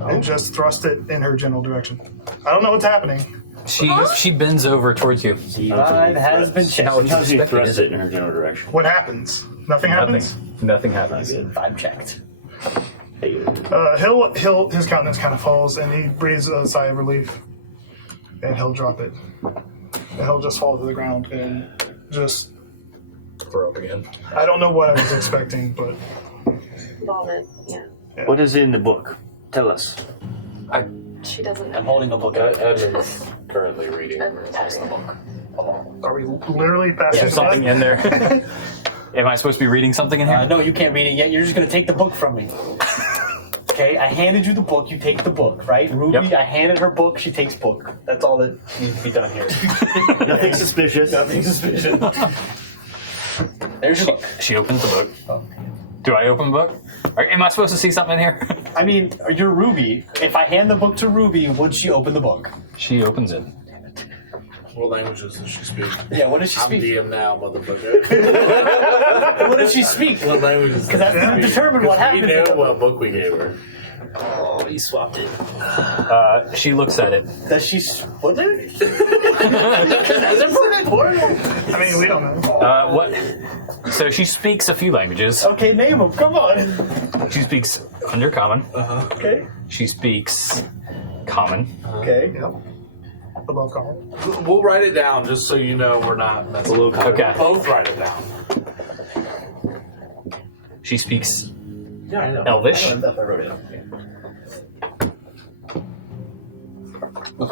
And just thrust it in her general direction. I don't know what's happening. She bends over towards you. The vibe has been checked. Sometimes you thrust it in her general direction. What happens? Nothing happens? Nothing happens. Vibe checked. His countenance kind of falls, and he breathes a sigh of relief, and he'll drop it. And he'll just fall to the ground and just Throw up again. I don't know what I was expecting, but Vomit, yeah. What is in the book? Tell us. She doesn't I'm know. holding the book out. Edmund's currently reading. Edmund's Pass the reading. book. are we literally passing There's something in there. Am I supposed to be reading something in here? No, you can't read it yet. You're just going to take the book from me. Okay, I handed you the book. You take the book, right? Ruby, Yep. I handed her book. She takes book. That's all that needs to be done here. Nothing suspicious. Nothing suspicious. There's your book. She opens the book. Do I open the book? Am I supposed to see something in here? I mean, you're Ruby. If I hand the book to Ruby, would she open the book? She opens it. What languages does she speak? Yeah, what does she I'm speak? DM now, motherfucker. What does she speak? What languages? Because that's going to determine what happens. We know what book we gave her. Oh, you swapped it. She looks at it. Does she... What? Is it important? I mean, we don't know. What? So she speaks a few languages. Okay, name them. Come on. She speaks Undercommon. Okay. She speaks Common. Okay. Yep. Above common. We'll write it down just so you know we're not messing. Okay. Both write it down. She speaks Yeah, I know. Elvish I wrote it.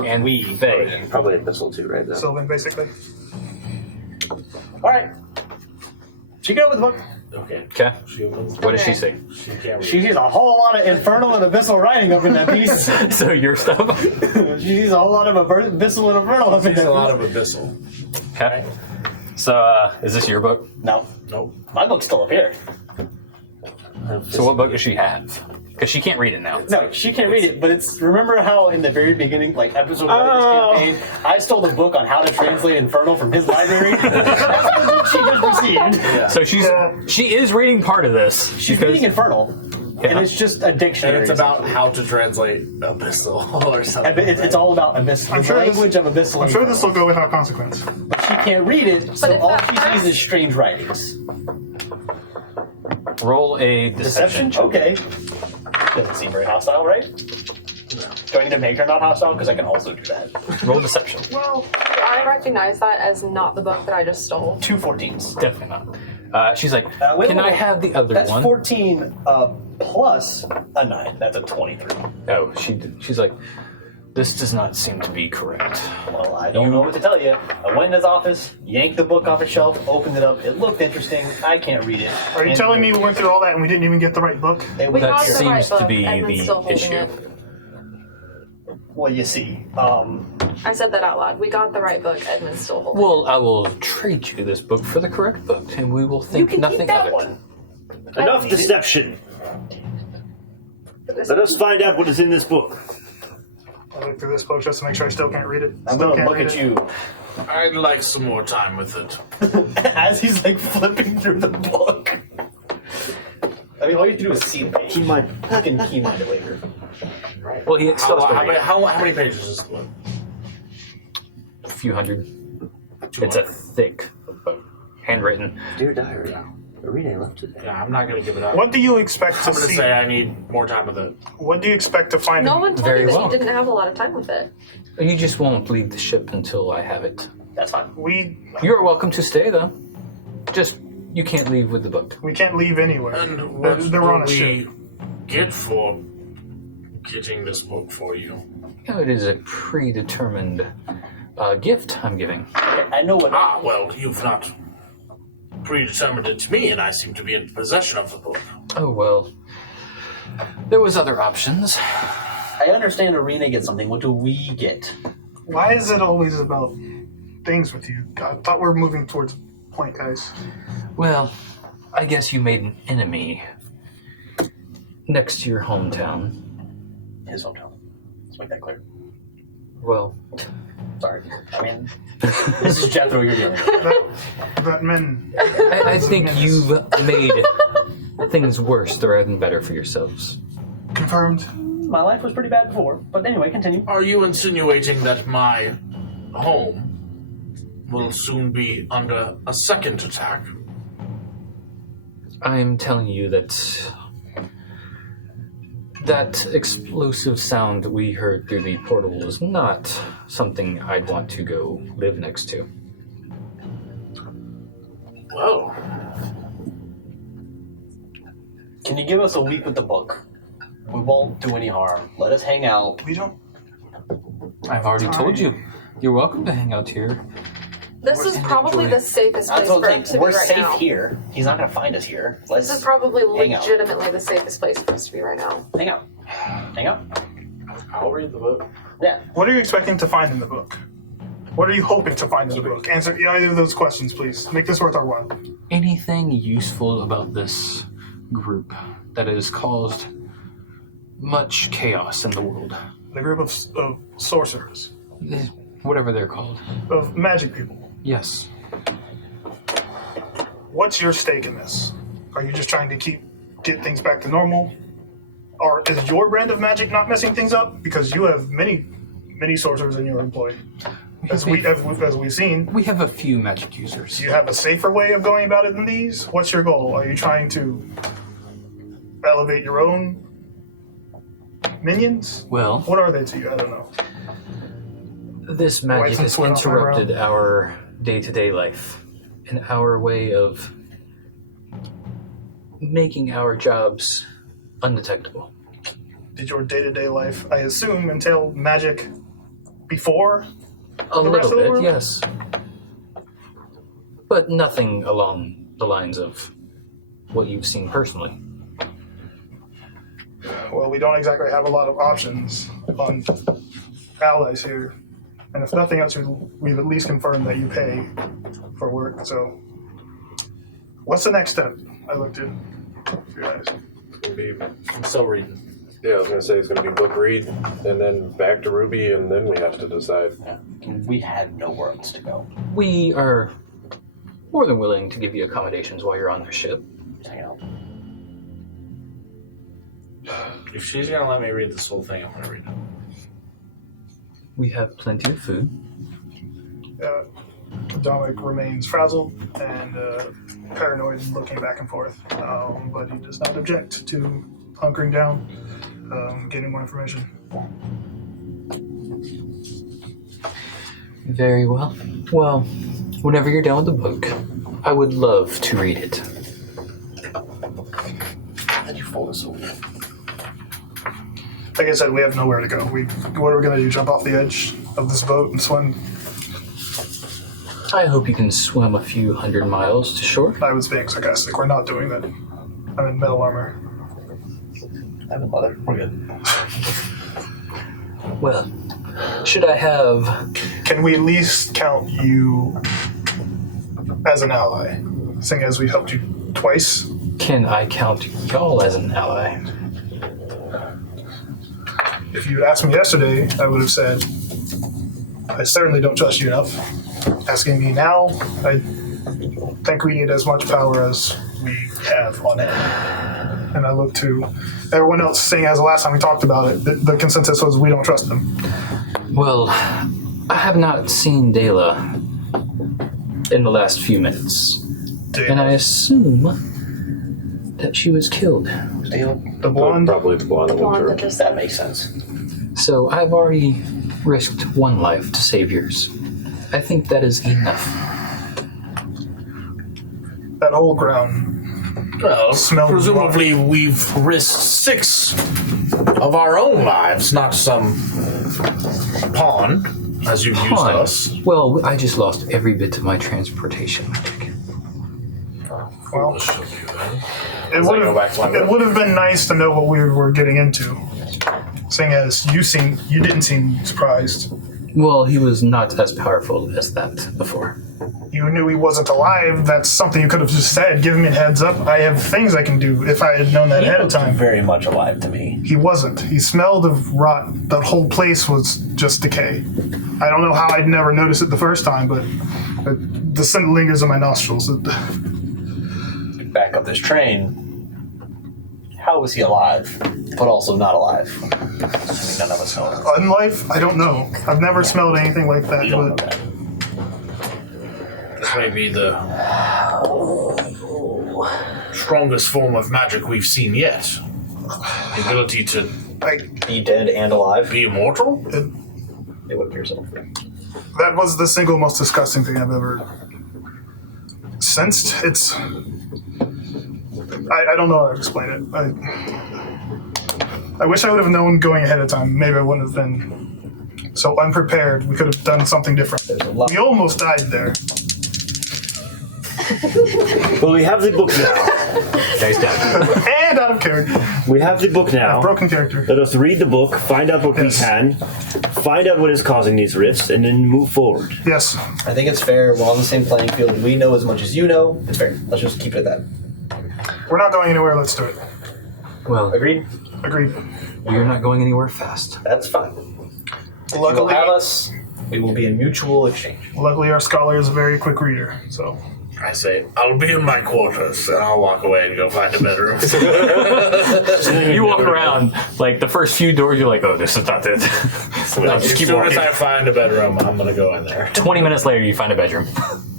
and Fae. Probably Abyssal too, right? Though. Sylvan, basically. All right. She can open the book. Okay. Okay. She opens. What does she say? She can't read. She sees a whole lot of infernal and abyssal writing up in that piece. So your stuff. She sees a whole lot of abyssal and infernal up in She's that a lot piece. of abyssal. Okay. So is this your book? No. Nope. My book's still up here. So what book does she have? Because she can't read it now. No, she can't read it, but it's... Remember how in the very beginning, like episode 1 of this campaign, I stole the book on how to translate Infernal from his library? That's the book she just received. So she is reading part of this. She's because- reading Infernal. And it's just a dictionary. And it's about how to translate abyssal or something. It's all about abyssal. I'm The sure language of abyssal. I'm sure this will go without consequence. But she can't read it, so if all that she sees first- is strange writings. Roll a deception. check. Okay. Doesn't seem very hostile, right? Do I need to make her not hostile? Because I can also do that. Roll deception. Well, do I recognize that as not the book that I just stole? 2 14s. Definitely not. She's like, Wait, can wait, I wait. have the other That's one? 14 plus a 9. That's a 23. Oh, she's like, this does not seem to be correct. Well, I don't know what to tell you. I went in his office, yanked the book off his shelf, opened it up. It looked interesting. I can't read it. Are you telling me we went through all that and we didn't even get the right book? It We was That got the seems right to book. be Edmund's still the holding issue. it. Well, you see. I said that out loud. We got the right book. Edmund's still holding Well, I will trade you this book for the correct book, and we will You think can nothing keep that of it. one. Enough deception. it. Let us find out what is in this book. I look through this book just to make sure I still can't read it. I'm Still going to can't look read at it. you I'd like some more time with it. as he's like flipping through the book. I mean, all you have to do is see the page. Keep mind. You can key mind it later. Well, he still has to read How many pages is the book? a few hundred. It's a thick book, handwritten. Dear diary, Arine left today. Yeah, I'm not going to give it up. What do you expect to I'm going to see? say I need more time with it. What do you expect to find? No in- one told Very you that well. you didn't have a lot of time with it. You just won't leave the ship until I have it. That's fine. We You're welcome to stay, though. Just, you can't leave with the book. can't leave anywhere. And They're, what they're will on a we ship. get for getting this book for you? You know, it is a predetermined gift I'm giving. I know what. Ah, well, you've not predetermined it to me, and I seem to be in possession of the book. Oh, well. There was other options. I understand Arena gets something. What do we get? Why is it always about things with you? I thought we were moving towards a point, guys. Well, I guess you made an enemy next to your hometown. His hometown. Let's make that clear. Well, Sorry. I mean, this is Jethro you're dealing with. That men. I think you've made things worse rather than better for yourselves. Confirmed. My life was pretty bad before, but anyway, continue. Are you insinuating that my home will soon be under a second attack? I'm telling you that that explosive sound we heard through the portal is not something I'd want to go live next to. Well, Can you give us a week with the book? We won't do any harm. Let us hang out. We don't. I've already told you. You're welcome to hang out here. This is probably enjoy. the safest That's place what for I'm him to saying. be We're right safe now. here. He's not going to find us here. Let's This is probably hang out. legitimately the safest place for us to be right now. hang out. Hang out. I'll read the book. Yeah. What are you expecting to find in the book? What are you hoping to find in the book? Answer either of those questions, please. Make this worth our while. Anything useful about this group that has caused much chaos in the world? The group of sorcerers, Whatever they're called. of magic people. Yes. What's your stake in this? Are you just trying to get things back to normal? Or is your brand of magic not messing things up? Because you have many sorcerers in your employ. As we've seen, We have a few magic users. do you have a safer way of going about it than these? What's your goal? Are you trying to elevate your own minions? Well, What are they to you? I don't know. this magic License has went off my brow. interrupted our day-to-day life and our way of making our jobs undetectable. Did your day-to-day life, I assume, entail magic before? A The rest little of the bit, world? yes. But nothing along the lines of what you've seen personally. Well, we don't exactly have a lot of options on allies here. And if nothing else, we've at least confirmed that you pay for work. So, what's the next step? I looked at you guys. I'm still reading. Yeah, I was gonna say it's gonna be book read, and then back to Ruby, and then we have to decide. We had nowhere else to go. We are more than willing to give you accommodations while you're on the ship. Just hang out. If she's gonna let me read this whole thing, I'm gonna read it. We have plenty of food. Dominic remains frazzled and paranoid, looking back and forth, but he does not object to hunkering down, getting more information. Very well. Well, whenever you're done with the book, I would love to read it. How'd you fold this over? Like I said, we have nowhere to go. What are we going to do? Jump off the edge of this boat and swim? I hope you can swim a few hundred miles to shore. I was being sarcastic. We're not doing that. I'm in metal armor. I'm in leather. We're good. Well, should I have... Can we at least count you as an ally, seeing as we helped you twice? Can I count y'all as an ally? If you had asked me yesterday, I would have said, I certainly don't trust you enough. Asking me now, I think we need as much power as we have on hand. And I look to everyone else, seeing as the last time we talked about it, the consensus was we don't trust them. Well, I have not seen Dela in the last few minutes. And I assume that she was killed. The blonde? Probably the blonde. That makes sense. So I've already risked one life to save yours. I think that is enough. That whole ground Well, smelled presumably we've risked 6 of our own lives, not some pawn, as you've used Pawn. us. Well, I just lost every bit of my transportation magic. Well, Foolish of you, then. it As I go back to my boat. would have been nice to know what we were getting into. Seeing as you didn't seem surprised. Well, he was not as powerful as that before. You knew he wasn't alive. That's something you could have just said. Give me a heads up. I have things I can do if I had known that ahead of time. Very much alive to me. He wasn't. He smelled of rot. The whole place was just decay. I don't know how I'd never noticed it the first time, but the scent lingers in my nostrils. Back up this train. How was he alive, but also not alive? Assuming none of us know. Unlife? I don't know. I've never smelled anything like that. We don't know But that. This may be the strongest form of magic we've seen yet. The ability to Be dead and alive? be immortal? It would appear so. that was the single most disgusting thing I've ever sensed. It's... I don't know how to explain it. I wish I would have known going ahead of time. Maybe I wouldn't have been so unprepared. We could have done something different. There's a lot. We almost died there. Well, we have the book now. Guys, down. And out of character. We have the book now. Broken character. Let us read the book, find out what we Yes. can, find out what is causing these rifts, and then move forward. Yes. I think it's fair. We're on the same playing field. We know as much as you know. It's fair. Let's just keep it at that. We're not going anywhere. Let's do it. Well, Agreed? Agreed. you're not going anywhere fast. That's fine. You will Luckily, have us. We will be in mutual exchange. luckily, our scholar is a very quick reader. So I say, I'll be in my quarters, and I'll walk away and go find a bedroom. You walk around, like, the first few doors, you're like, oh, this is not it. No, As just keep soon walking. as I find a bedroom, I'm gonna go in there. 20 minutes later, you find a bedroom.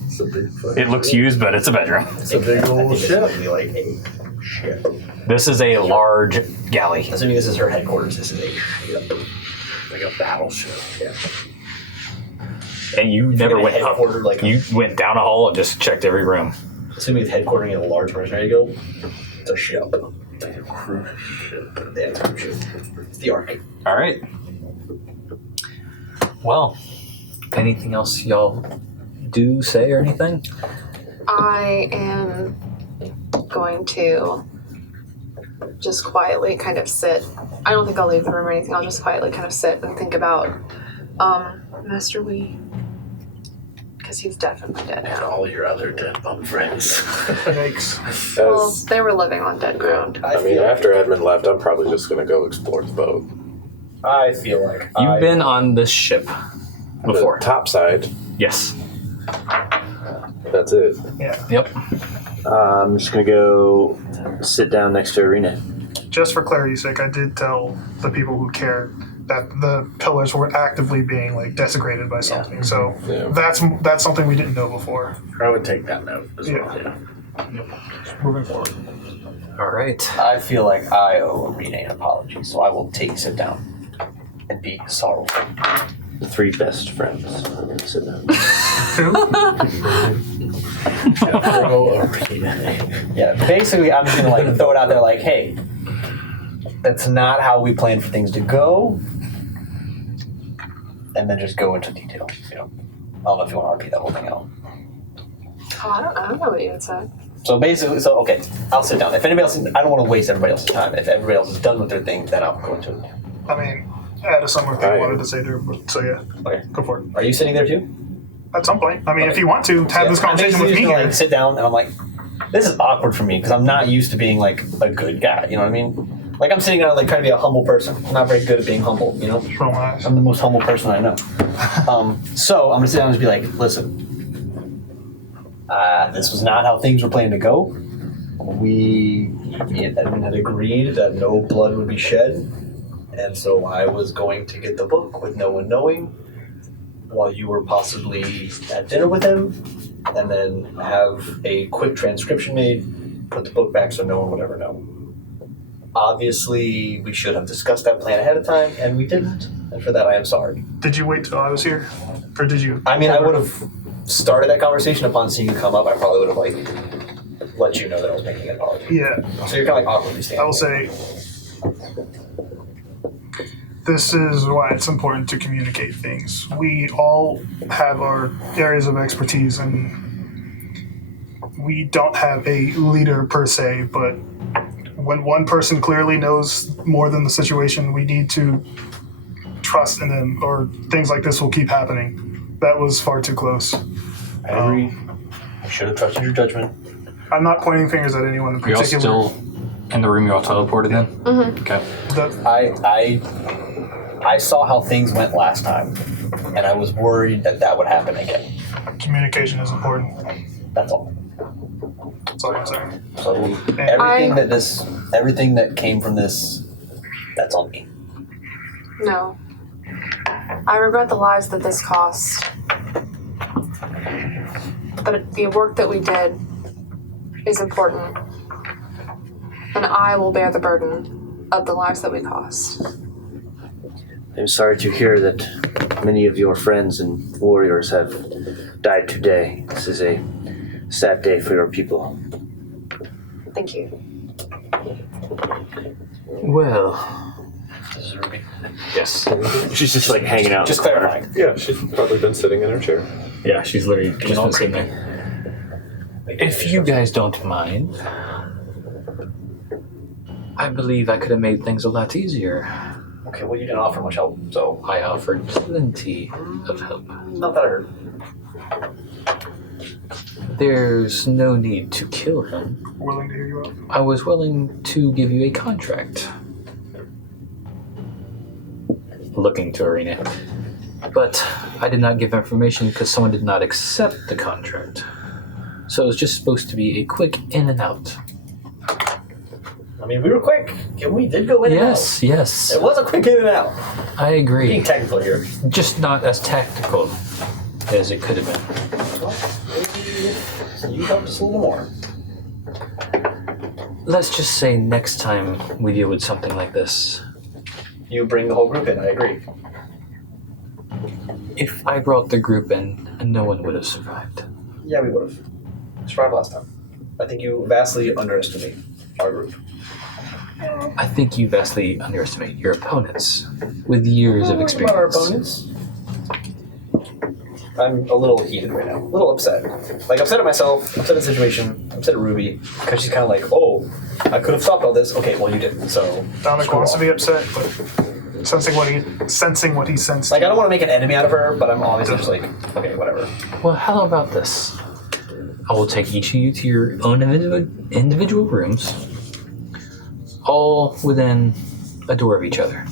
It's a big It looks used, but it's a bedroom. It's a big old This is ship. going to be like a ship. This is a large galley. Assuming this is her headquarters, this is a ship. Like a battleship. Yeah. And you never gonna went up. headquarter, like- You went down a hall and just checked every room. Assuming it's headquartering in a large mercenary guild, it's a ship. Like a cruise ship. Yeah, it's a cruise ship. It's the Ark. All right. Well, anything else y'all do, say, or anything? I am going to just quietly kind of sit. I don't think I'll leave the room or anything. I'll just quietly kind of sit and think about Master Wee. Because he's definitely dead And now. all your other dead bum friends. yikes. Well, As, they were living on dead ground. I mean, after Edmund left, I'm probably just going to go explore the boat. I feel like You've been on this ship before. The top side, Yes. that's it. Yeah. Yep. I'm just gonna go sit down next to Arine. just for clarity's sake, I did tell the people who cared that the pillars were actively being like desecrated by something. So that's something we didn't know before. I would take that note as well. Yeah. Yeah. Moving forward. All right. I feel like I owe Arine an apology, so I will sit down and be sorrowful. The 3 best friends. I'm gonna sit down. Yeah, basically, I'm just gonna throw it out there, hey, that's not how we planned for things to go, and then just go into detail. I don't know if you want to repeat that whole thing out. Oh, I don't know what you would say. So basically, okay, I'll sit down. If anybody else, I don't want to waste everybody else's time. If everybody else is done with their thing, then I'll go into it. I mean, I had a similar thing I wanted to say there, but so yeah. Okay, go for it. Are you sitting there too? At some point. I mean, if you want to have this conversation with me gonna, here. sit down, and I'm like, this is awkward for me because I'm not used to being a good guy. You know what I mean? I'm sitting down trying to be a humble person. I'm not very good at being humble. I'm the most humble person I know. So I'm gonna sit down and just be like, listen, this was not how things were planned to go. Me and Edmund had agreed that no blood would be shed, and so I was going to get the book with no one knowing, while you were possibly at dinner with him, and then have a quick transcription made, put the book back so no one would ever know. Obviously, we should have discussed that plan ahead of time, and we didn't, and for that I am sorry. Did you wait till I was here? Or did you? I mean, I would have started that conversation upon seeing you come up. I probably would have, let you know that I was making an apology. Yeah. So you're kind of awkwardly standing. I will say, this is why it's important to communicate things. We all have our areas of expertise, and we don't have a leader per se, but when one person clearly knows more than the situation, we need to trust in them, or things like this will keep happening. That was far too close. I agree. I should have trusted your judgment. I'm not pointing fingers at anyone in Are you all particular. still in the room you all teleported in? Mm-hmm. Okay. I saw how things went last time, and I was worried that would happen again. Communication is important. That's all. That's all I'm saying. So everything that came from this, that's on me. No. I regret the lives that this cost. But the work that we did is important. And I will bear the burden of the lives that we cost. I'm sorry to hear that many of your friends and warriors have died today. This is a sad day for your people. Thank you. Well, This is Ruby. yes. She's just hanging out. Just clarifying. Yeah, she's probably been sitting in her chair. Yeah, she's literally just been sitting there. If you guys don't mind, I believe I could have made things a lot easier. Okay, well, you didn't offer much help, so I offered plenty of help. not that I heard. There's no need to kill him. Willing to hear you out? I was willing to give you a contract. Looking to Arine. But I did not give information because someone did not accept the contract. So it was just supposed to be a quick in and out. I mean, we were quick. We did go in and out. Yes. It was a quick in and out. I agree. Being technical here. Just not as tactical as it could have been. Well, maybe you helped us a little more. Let's just say next time we deal with something like this, You bring the whole group in, I agree. if I brought the group in, no one would have survived. Yeah, we would have. Survived last time. I think you vastly underestimate our group. I think you vastly underestimate your opponents with years of experience. About our opponents. I'm a little heated right now. A little upset. Upset at myself, upset at the situation, upset at Ruby, because she's kind of oh, I could have stopped all this. Okay, well, you didn't, so. Dominic wants to be upset, but sensing what he sensed. I don't want to make an enemy out of her, but I'm obviously just okay, whatever. Well, how about this? I will take each of you to your own individual rooms, all within a door of each other.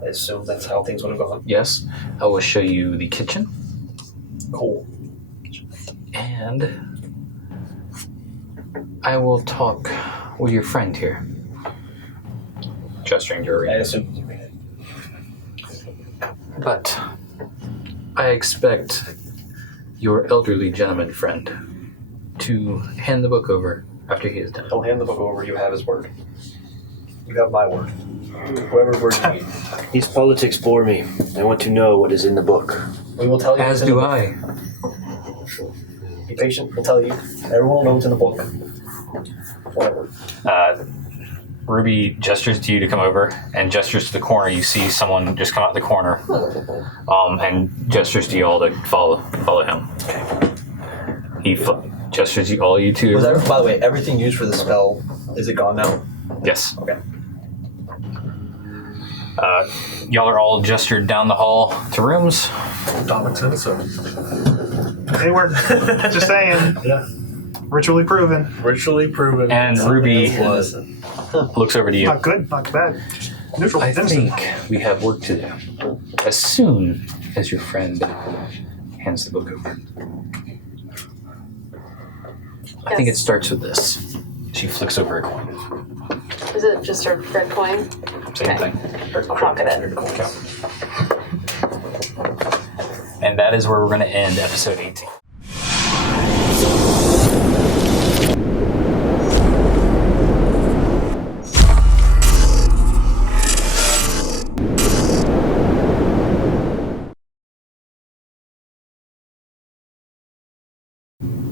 I assume that's how things would have gone. Yes, I will show you the kitchen, Cool. and I will talk with your friend here. gesturing to Arine. I assume you made it. But I expect your elderly gentleman friend to hand the book over after he is done. Don't hand the book over. You have his word. You have my word. Whoever's word you need. These politics bore me. I want to know what is in the book. We will tell you. As what's in do the I. book. Be patient. We'll tell you. Everyone will know what's in the book. Whatever. Ruby gestures to you to come over and gestures to the corner. You see someone just come out the corner and gestures to you all to follow him. He gestures you all you two. Was that, by the way, everything used for the spell, is it gone now? Yes. Okay. Y'all are all gestured down the hall to rooms. Atomic sensor. They work. Just saying. Yeah. Ritually proven. Ritually proven. And Ruby looks over to you. Not good, not bad. Just neutral. I innocent. think we have work to do. As soon as your friend hands the book over. I think it starts with this. She flicks over a coin. Is it just a red coin? Same Okay. thing. I'll pocket it. And that is where we're going to end episode 18.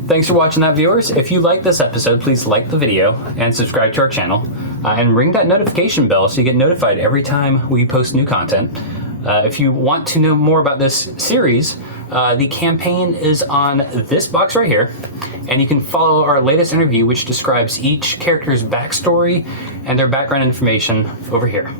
Thanks for watching that, viewers. If you like this episode, please like the video and subscribe to our channel. And ring that notification bell so you get notified every time we post new content. If you want to know more about this series, the campaign is on this box right here. And you can follow our latest interview, which describes each character's backstory and their background information over here.